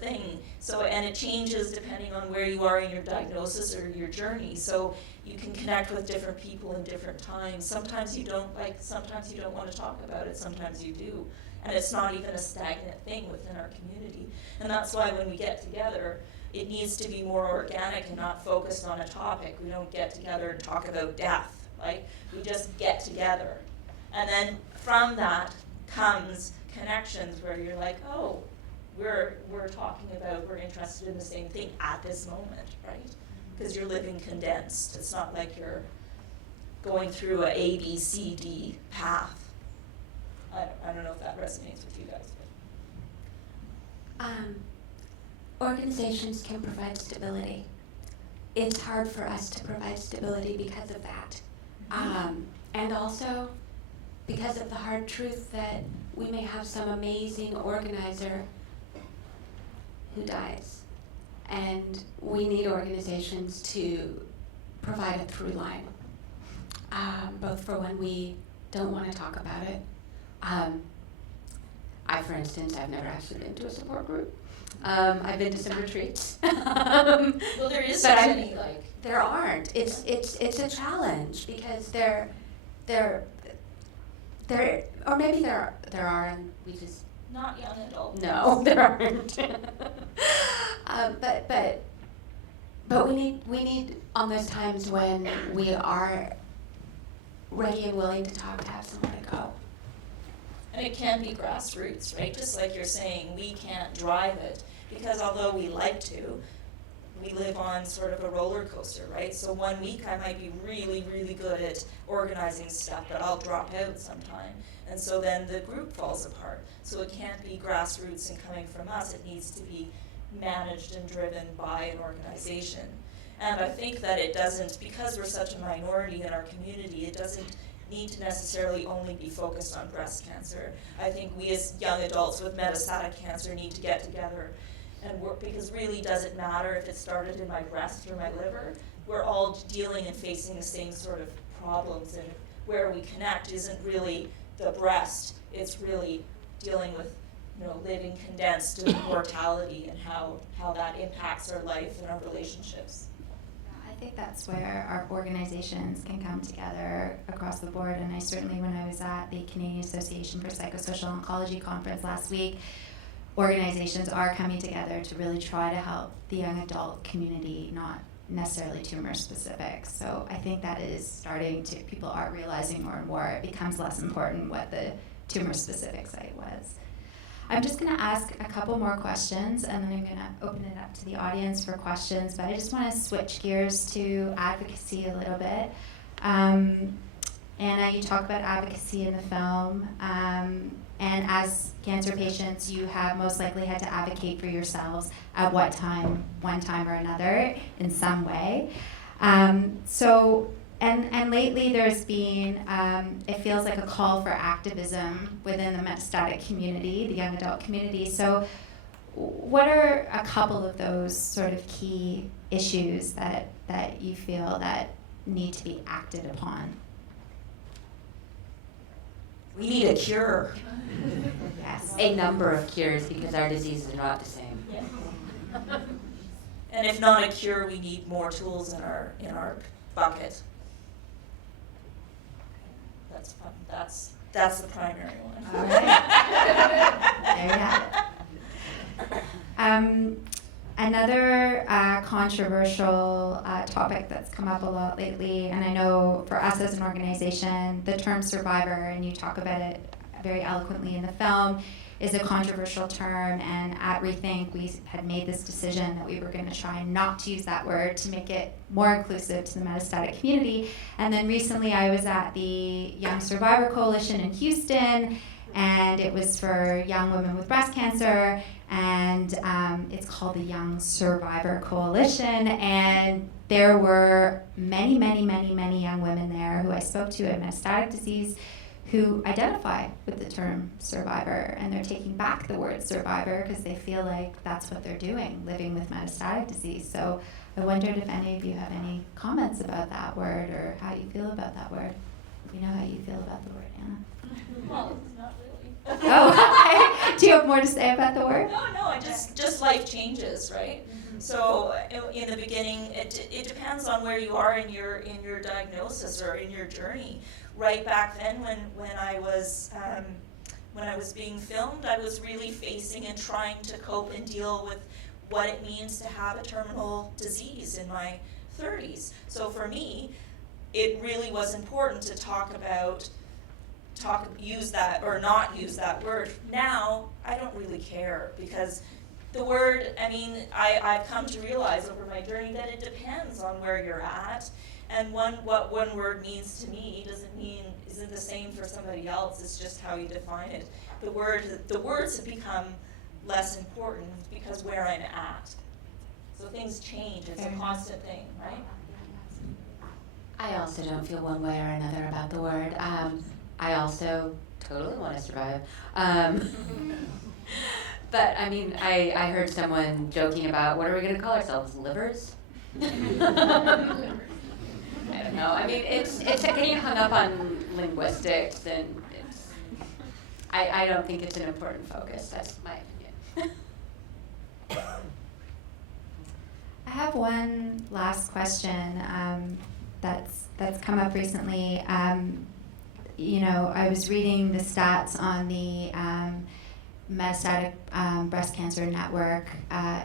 thing. So, and it changes depending on where you are in your diagnosis or your journey. So you can connect with different people in different times. Sometimes you don't want to talk about it, sometimes you do. And it's not even a stagnant thing within our community. And that's why when we get together, it needs to be more organic and not focused on a topic. We don't get together and talk about death. Like, we just get together. And then from that comes connections where you're like, oh, we're talking about, we're interested in the same thing at this moment, right? Because you're living condensed. It's not like you're going through a A, B, C, D path. I don't know if that resonates with you guys. Organizations can provide stability. It's hard for us to provide stability because of that. And also because of the hard truth that we may have some amazing organizer who dies. And we need organizations to provide a through line, both for when we don't want to talk about it. For instance, I've never actually been to a support group. I've been to some retreats. Well, there is so many, like. There aren't. It's a challenge because there, or maybe there are, and we just. Not young adult. No, there aren't. But we need on those times when we are ready and willing to talk to have somewhere to go. And it can be grassroots, right? Just like you're saying, we can't drive it because although we like to, we live on sort of a roller coaster, right? So 1 week I might be really, really good at organizing stuff, but I'll drop out sometime. And so then the group falls apart. So it can't be grassroots and coming from us. It needs to be managed and driven by an organization. And I think that it doesn't, because we're such a minority in our community, it doesn't need to necessarily only be focused on breast cancer. I think we as young adults with metastatic cancer need to get together and work, because really does it matter if it started in my breast or my liver? We're all dealing and facing the same sort of problems, and where we connect isn't really the breast, it's really dealing with living condensed and mortality and how that impacts our life and our relationships. I think that's where our organizations can come together across the board, and I certainly, when I was at the Canadian Association for Psychosocial Oncology conference last week, organizations are coming together to really try to help the young adult community, not necessarily tumor specific. So I think that is starting to, people are realizing more and more it becomes less important what the tumor specific site was. I'm just going to ask a couple more questions, and then I'm going to open it up to the audience for questions, but I just want to switch gears to advocacy a little bit. Anna, you talk about advocacy in the film, and as cancer patients, you have most likely had to advocate for yourselves at one time or another, in some way. And lately there's been, it feels like a call for activism within the metastatic community, the young adult community. So what are a couple of those sort of key issues that you feel that need to be acted upon? We need a cure. Yes, a number of cures, because our diseases are not the same. Yeah. And if not a cure, we need more tools in our bucket. that's fun. That's the primary one. All right. There you have it. Another controversial topic that's come up a lot lately, and I know for us as an organization, the term survivor, and you talk about it very eloquently in the film, is a controversial term, and at Rethink we had made this decision that we were going to try not to use that word to make it more inclusive to the metastatic community. And then recently I was at the Young Survivor Coalition in Houston, and it was for young women with breast cancer, and it's called the Young Survivor Coalition, and there were many, many, many, many young women there who I spoke to at metastatic disease who identify with the term survivor, and they're taking back the word survivor because they feel like that's what they're doing, living with metastatic disease. So I wondered if any of you have any comments about that word or how you feel about that word. You know how you feel about the word, Anna? Well, not really. Oh, okay. Do you have more to say about the word? No, just life changes, right? So in the beginning, it depends on where you are in your diagnosis or in your journey. Right back then, when I was being filmed, I was really facing and trying to cope and deal with what it means to have a terminal disease in my 30s. So for me, it really was important to use that or not use that word. Now, I don't really care because the word, I've come to realize over my journey that it depends on where you're at. And what one word means to me isn't the same for somebody else. It's just how you define it. The words have become less important because where I'm at. So things change. It's a constant thing, right? I also don't feel one way or another about the word. I also totally want to survive. But I heard someone joking about, what are we going to call ourselves, livers? I don't know. It's getting hung up on linguistics, and I don't think it's an important focus. That's my opinion. I have one last question that's come up recently. I was reading the stats on the Metastatic Breast Cancer Network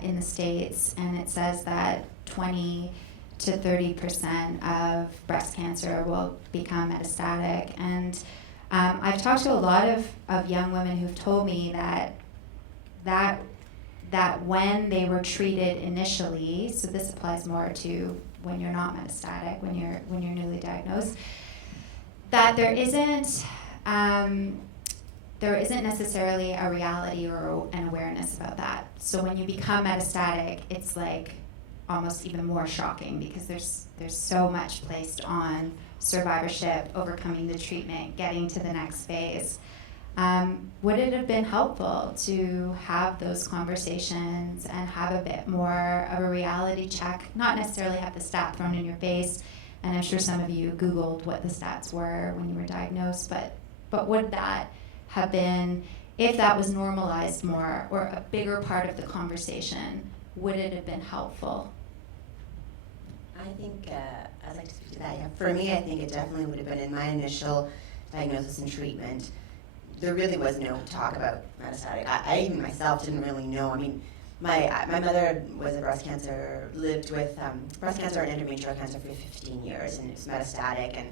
in the States, and it says that 20 to 30% of breast cancer will become metastatic. And I've talked to a lot of young women who've told me that when they were treated initially, so this applies more to when you're not metastatic, when you're newly diagnosed, that there isn't necessarily a reality or an awareness about that. So when you become metastatic, it's like almost even more shocking because there's so much placed on survivorship, overcoming the treatment, getting to the next phase. Would it have been helpful to have those conversations and have a bit more of a reality check, not necessarily have the stat thrown in your face, and I'm sure some of you Googled what the stats were when you were diagnosed, but would that have been, if that was normalized more or a bigger part of the conversation, would it have been helpful? I think, I'd like to speak to that. Yeah. For me, I think it definitely would have been in my initial diagnosis and treatment. There really was no talk about metastatic. I even myself didn't really know. My mother was lived with breast cancer and endometrial cancer for 15 years, and it's metastatic.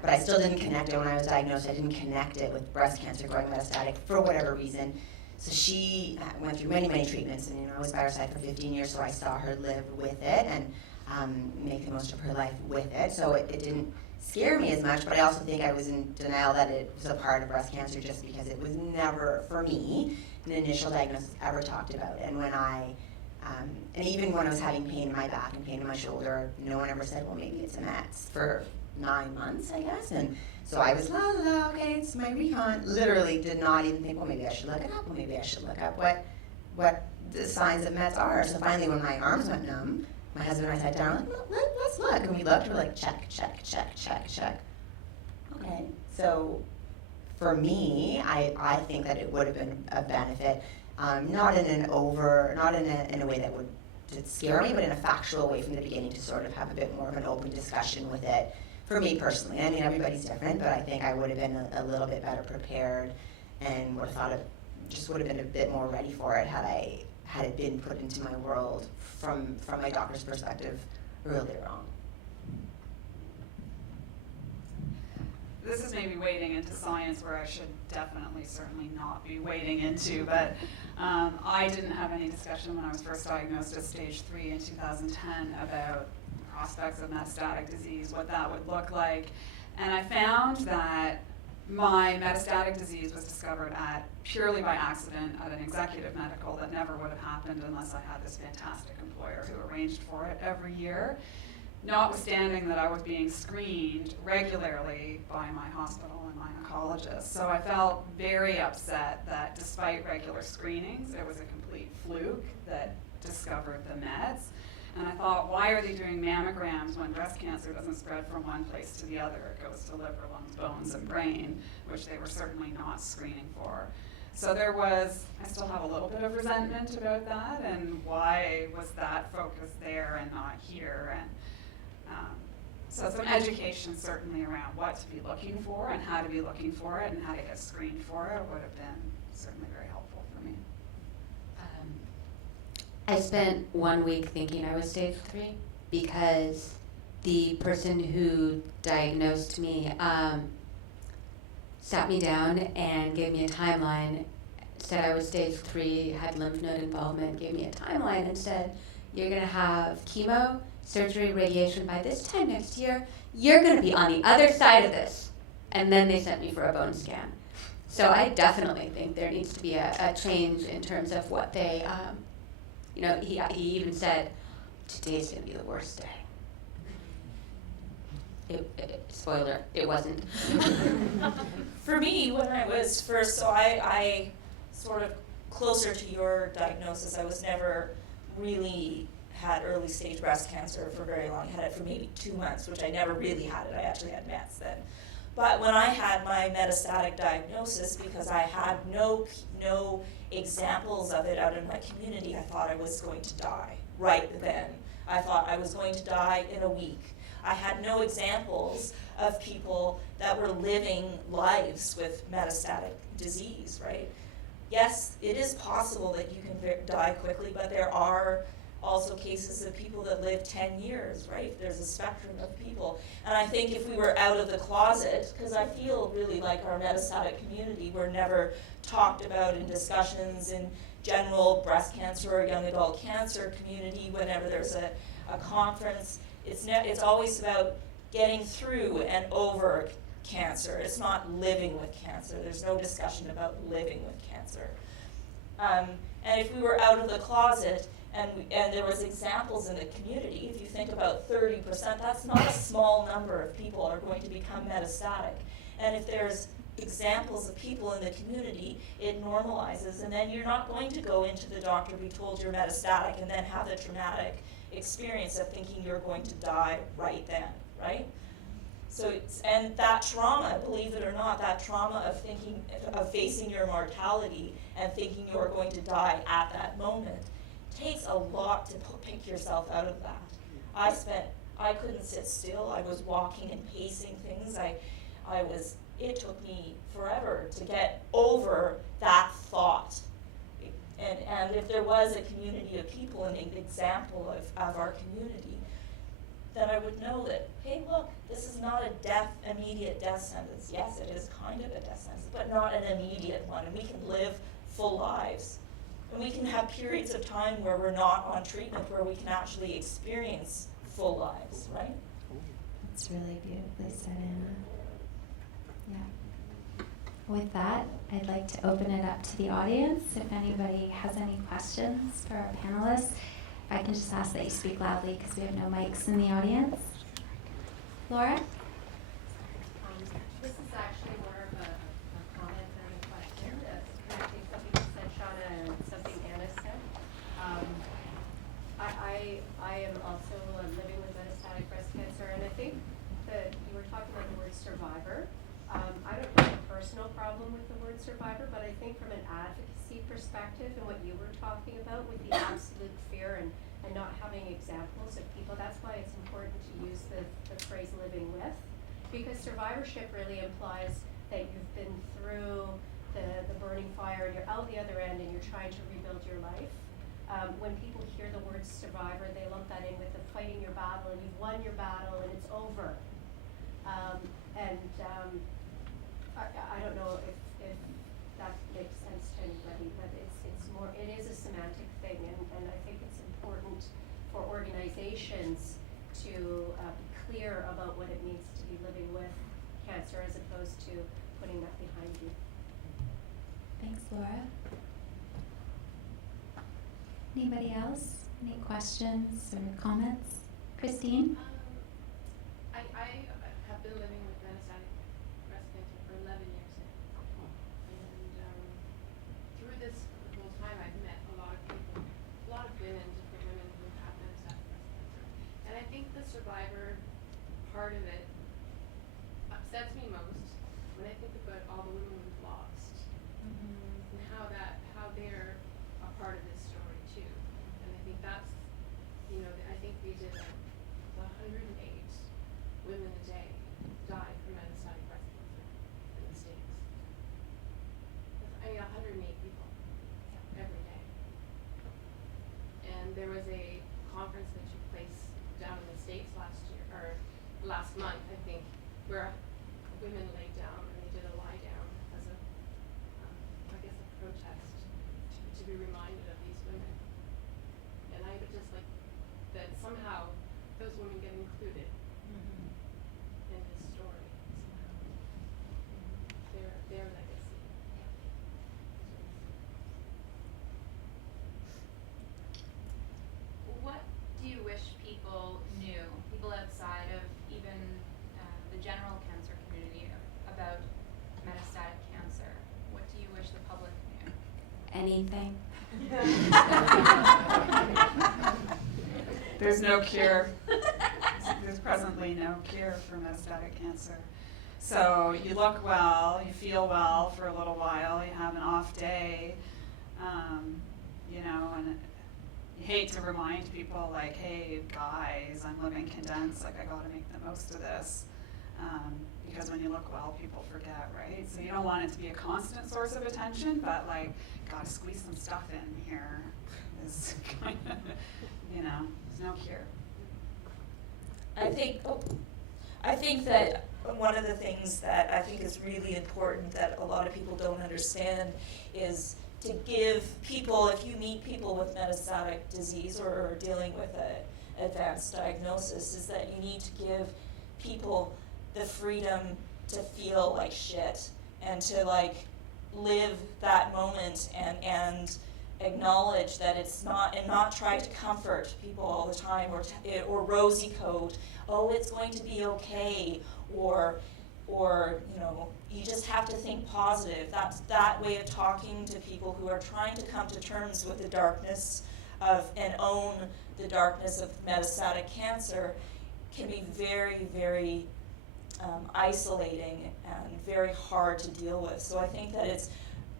But I still didn't connect it when I was diagnosed. I didn't connect it with breast cancer going metastatic for whatever reason. So she went through many, many treatments, and I was by her side for 15 years, so I saw her live with it and make the most of her life with it. So it didn't scare me as much, but I also think I was in denial that it was a part of breast cancer just because it was never, for me, an initial diagnosis ever talked about. And and even when I was having pain in my back and pain in my shoulder, no one ever said, well, maybe it's a Mets for 9 months, I guess. And so I was, okay, it's my recon. Literally did not even think, well, maybe I should look it up. Well, maybe I should look up what the signs of Mets are. So finally, when my arms went numb, my husband and I sat down, let's look. And we looked, we're like, check. Okay, so for me, I think that it would have been a benefit, not in a way that would scare me, but in a factual way from the beginning to sort of have a bit more of an open discussion with it for me personally. I mean, everybody's different, but I think I would have been a little bit better prepared and would have thought of, just would have been a bit more ready for it had it been put into my world from my doctor's perspective earlier on. This is maybe wading into science where I should definitely, certainly not be wading into, but I didn't have any discussion when I was first diagnosed as stage 3 in 2010 about prospects of metastatic disease, what that would look like. And I found that my metastatic disease was discovered purely by accident at an executive medical that never would have happened unless I had this fantastic employer who arranged for it every year, notwithstanding that I was being screened regularly by my hospital and my oncologist. So I felt very upset that despite regular screenings, it was a complete fluke that discovered the meds. And I thought, why are they doing mammograms when breast cancer doesn't spread from one place to the other? It goes to liver, lungs, bones, and brain, which they were certainly not screening for. So I still have a little bit of resentment about that, and why was that focus there and not here? And so some education certainly around what to be looking for and how to be looking for it and how to get screened for it would have been certainly very helpful for me. I spent 1 week thinking I was stage 3 because the person who diagnosed me sat me down and gave me a timeline, said I was stage 3, had lymph node involvement, gave me a timeline and said, you're going to have chemo, surgery, radiation by this time next year. You're going to be on the other side of this. And then they sent me for a bone scan. So I definitely think there needs to be a change in terms of what they, he even said, today's going to be the worst day. Spoiler, it wasn't. For me, when I was first, so I sort of closer to your diagnosis, I was never really had early stage breast cancer for very long. I had it for maybe 2 months, which I never really had it. I actually had mets then. But when I had my metastatic diagnosis, because I had no examples of it out in my community, I thought I was going to die right then. I thought I was going to die in a week. I had no examples of people that were living lives with metastatic disease, right? Yes, it is possible that you can die quickly, but there are also cases of people that live 10 years, right? There's a spectrum of people. And I think if we were out of the closet, because I feel really like our metastatic community, we're never talked about in discussions in general breast cancer or young adult cancer community, whenever there's a conference, it's always about getting through and over cancer. It's not living with cancer. There's no discussion about living with cancer. And if we were out of the closet, and there was examples in the community, if you think about 30%, that's not a small number of people are going to become metastatic. And if there's examples of people in the community, it normalizes, and then you're not going to go into the doctor, be told you're metastatic, and then have the traumatic experience of thinking you're going to die right then, right? So and that trauma, believe it or not, that trauma of facing your mortality and thinking you're going to die at that moment, takes a lot to pick yourself out of that. I couldn't sit still. I was walking and pacing things. It took me forever to get over that thought. And if there was a community of people, an example of our community, then I would know that, hey, look, this is not a immediate death sentence. Yes, it is kind of a death sentence, but not an immediate one. And we can live full lives. And we can have periods of time where we're not on treatment, where we can actually experience full lives, right? That's really beautifully said, Anna. Yeah. With that, I'd like to open it up to the audience. If anybody has any questions for our panelists, I can just ask that you speak loudly because we have no mics in the audience. Laura? This is actually more of a comment than a question. Connecting something you said, Shauna, and something Anna said. I am also living with metastatic breast cancer, and I think that you were talking about the word survivor. I don't have a personal problem with the word survivor, but I think from an advocacy perspective and what you were talking about with the absolute fear and not having examples of people, that's why it's important to use the phrase living with. Because survivorship really implies that you've been through the burning fire and you're out the other end and you're trying to rebuild your life. When people hear the word survivor, they lump that in with the fighting your battle and you've won your battle and it's over. I don't know if that makes sense to anybody, but it is a semantic thing, and I think it's important for organizations to be clear about what it means to be living with cancer as opposed to putting that behind you. Thanks, Laura. Anybody else? Any questions or comments? Christine? I have been living with metastatic breast cancer for 11 years now. And through this whole time, I've met a lot of people, a lot of women, different women who have metastatic breast cancer. And I think the survivor part of it upsets me most when I think about all the women we've lost and how they're a part of this story too. And I think that's, I think we did 108 women a day die from metastatic breast cancer in the States. I mean, 108 people every day. And there was a conference that took place down in the States last month, I think, where women laid down and they did a lie down as a protest to be reminded of these women. And I would just like that somehow those women get included in this story somehow. Their legacy. What do you wish people knew, people outside of even the general cancer community, about metastatic cancer? What do you wish the public knew? Anything? There's no cure. There's presently no cure for metastatic cancer. So you look well, you feel well for a little while, you have an off day, and you hate to remind people like, hey guys, I'm living condensed, like I gotta make the most of this. Because when you look well, people forget, right? So you don't want it to be a constant source of attention, but like, gotta squeeze some stuff in here is kind of, there's no cure. I think that one of the things that I think is really important that a lot of people don't understand is to give people, if you meet people with metastatic disease or dealing with an advanced diagnosis, is that you need to give people the freedom to feel like shit and to live that moment and acknowledge that it's not, and not try to comfort people all the time or rosy coat, oh, it's going to be okay, or you just have to think positive. That way of talking to people who are trying to come to terms with the darkness and own the darkness of metastatic cancer can be very, very isolating and very hard to deal with. So I think that it's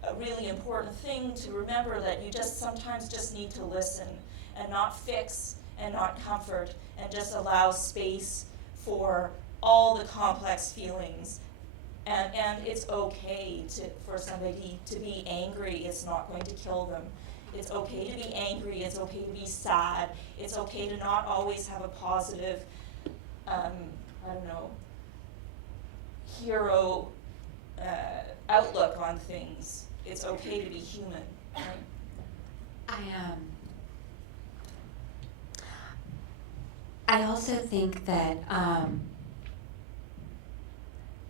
a really important thing to remember that you sometimes just need to listen and not fix and not comfort and just allow space for all the complex feelings. And it's okay for somebody to be angry. It's not going to kill them. It's okay to be angry. It's okay to be sad. It's okay to not always have a positive, hero outlook on things. It's okay to be human. Right? I also think that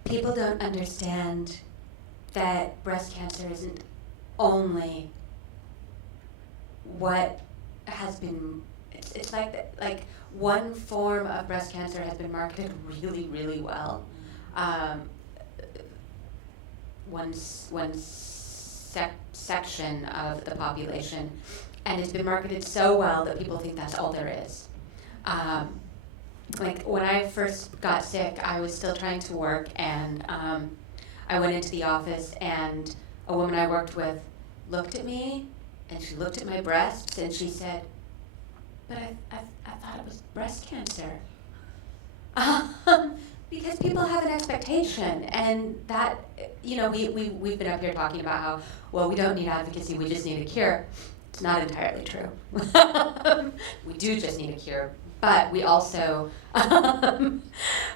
people don't understand that breast cancer isn't only what has been, it's like one form of breast cancer has been marketed really, really well. One section of the population, and it's been marketed so well that people think that's all there is. Like when I first got sick, I was still trying to work, and I went into the office, and a woman I worked with looked at me, and she looked at my breasts, and she said, "But I thought it was breast cancer." because people have an expectation, and that, we've been up here talking about how, well, we don't need advocacy, we just need a cure. It's not entirely true. We do just need a cure, but we also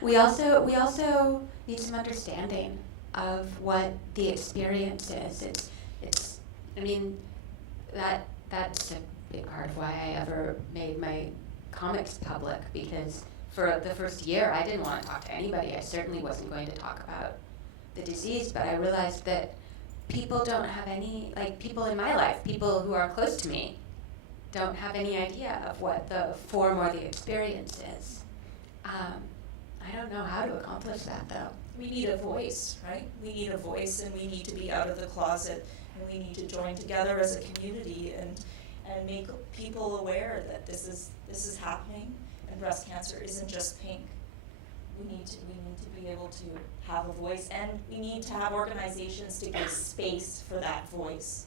we also need some understanding of what the experience is. That's a big part of why I ever made my comics public, because for the first year I didn't want to talk to anybody. I certainly wasn't going to talk about the disease, but I realized that people don't have any, people in my life, people who are close to me, don't have any idea of what the form or the experience is. I don't know how to accomplish that, though. We need a voice, right? We need a voice, and we need to be out of the closet, and we need to join together as a community and make people aware that this is happening, and breast cancer isn't just pink. We need to be able to have a voice, and we need to have organizations to give space for that voice.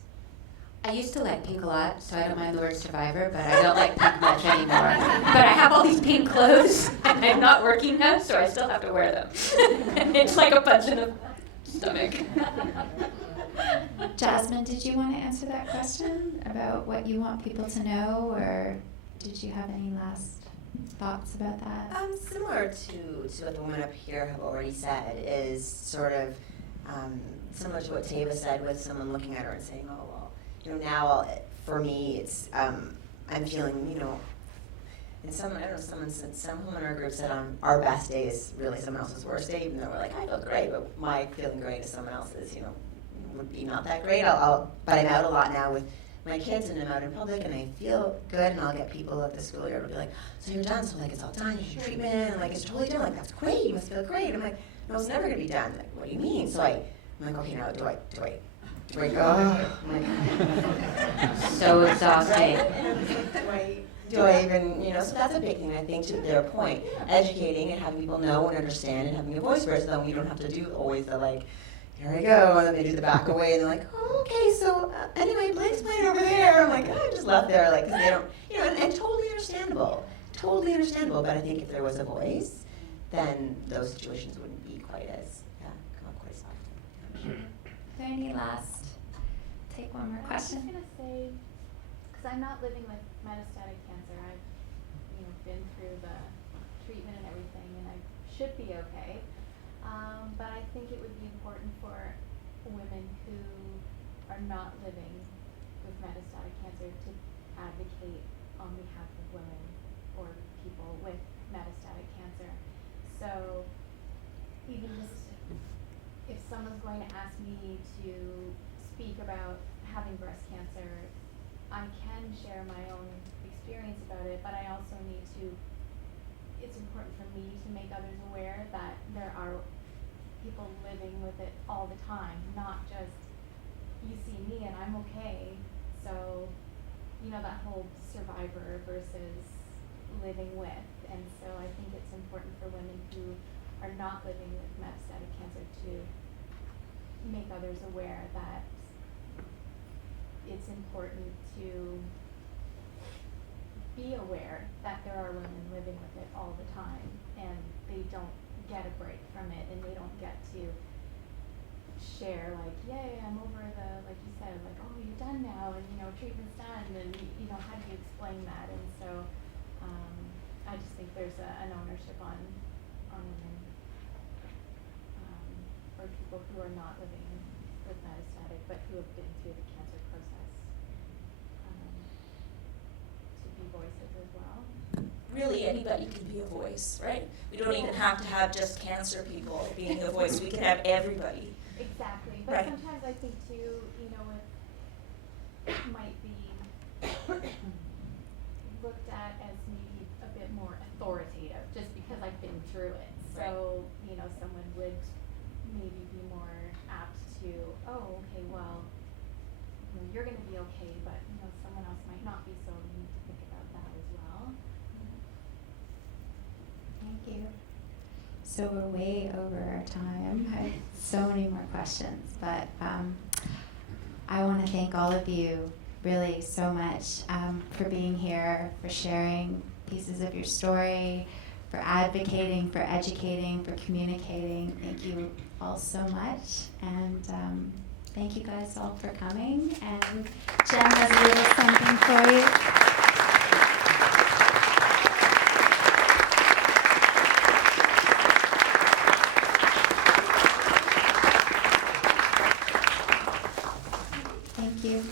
I used to like pink a lot, so I don't mind the word survivor, but I don't like pink much anymore. But I have all these pink clothes, and I'm not working now, so I still have to wear them. It's like a punch in the stomach. Jasmine, did you want to answer that question about what you want people to know, or did you have any last thoughts about that? Similar to what the women up here have already said, is sort of similar to what Tava said, with someone looking at her and saying, oh, well, now for me, it's I'm feeling, and someone said, some homeowner group said our best day is really someone else's worst day, even though we're like, I feel great, but my feeling great is someone else's, would be not that great. But I'm out a lot now with my kids, and I'm out in public, and I feel good, and I'll get people at the schoolyard to be like, so you're done, so it's all done, you have treatment, and it's totally done, that's great, you must feel great. I'm like, no, it's never gonna be done. Like, what do you mean? So I'm like, okay, now do I go? I'm like, so exhausting. do I even, so that's a big thing, I think, to their point. Educating and having people know and understand and having a voice for it, so then we don't have to do always the here I go, and then they do the back away, and they're like, oh, okay, so anyway, Blake's playing over there. I'm like, oh, I just left there, because they don't, and totally understandable, but I think if there was a voice, then those situations wouldn't be quite as, come up quite as often. Is there any take one more question? I was just going to say, because I'm not living with metastatic cancer, I've been through the treatment and everything, and I should be okay. But I think it would be important for women who are not living with metastatic cancer to advocate on behalf of women or people with metastatic cancer. So even just if someone's going to ask me to speak about having breast cancer, I can share my own experience about it, but I also need to, it's important for me to make others aware that there are people living with it all the time, not just you see me and I'm okay. So, that whole survivor versus living with. And so I think it's important for women who are not living with metastatic cancer to make others aware that it's important to be aware that there are women living with it all the time, and they don't get a break from it, and they don't get to share yay, I'm over like you said, oh, you're done now, and treatment's done, and how do you explain that? And so I just think there's an ownership on women or people who are not living with metastatic but who have been through the cancer process to be voices as well. Really, anybody can be a voice, right? We don't even have to have just cancer people being a voice. We can have everybody. Exactly. But right. Sometimes I think too, it might be looked at as maybe a bit more authoritative just because I've been through it. So, someone would maybe be more apt to, oh, okay, well, you're going to be okay, but, someone else might not be, so we need to think about that as well. Thank you. So we're way over our time. I have so many more questions, but I want to thank all of you really so much for being here, for sharing pieces of your story, for advocating, for educating, for communicating. Thank you all so much. And thank you guys all for coming. And Jen has a little something for you. Thank you.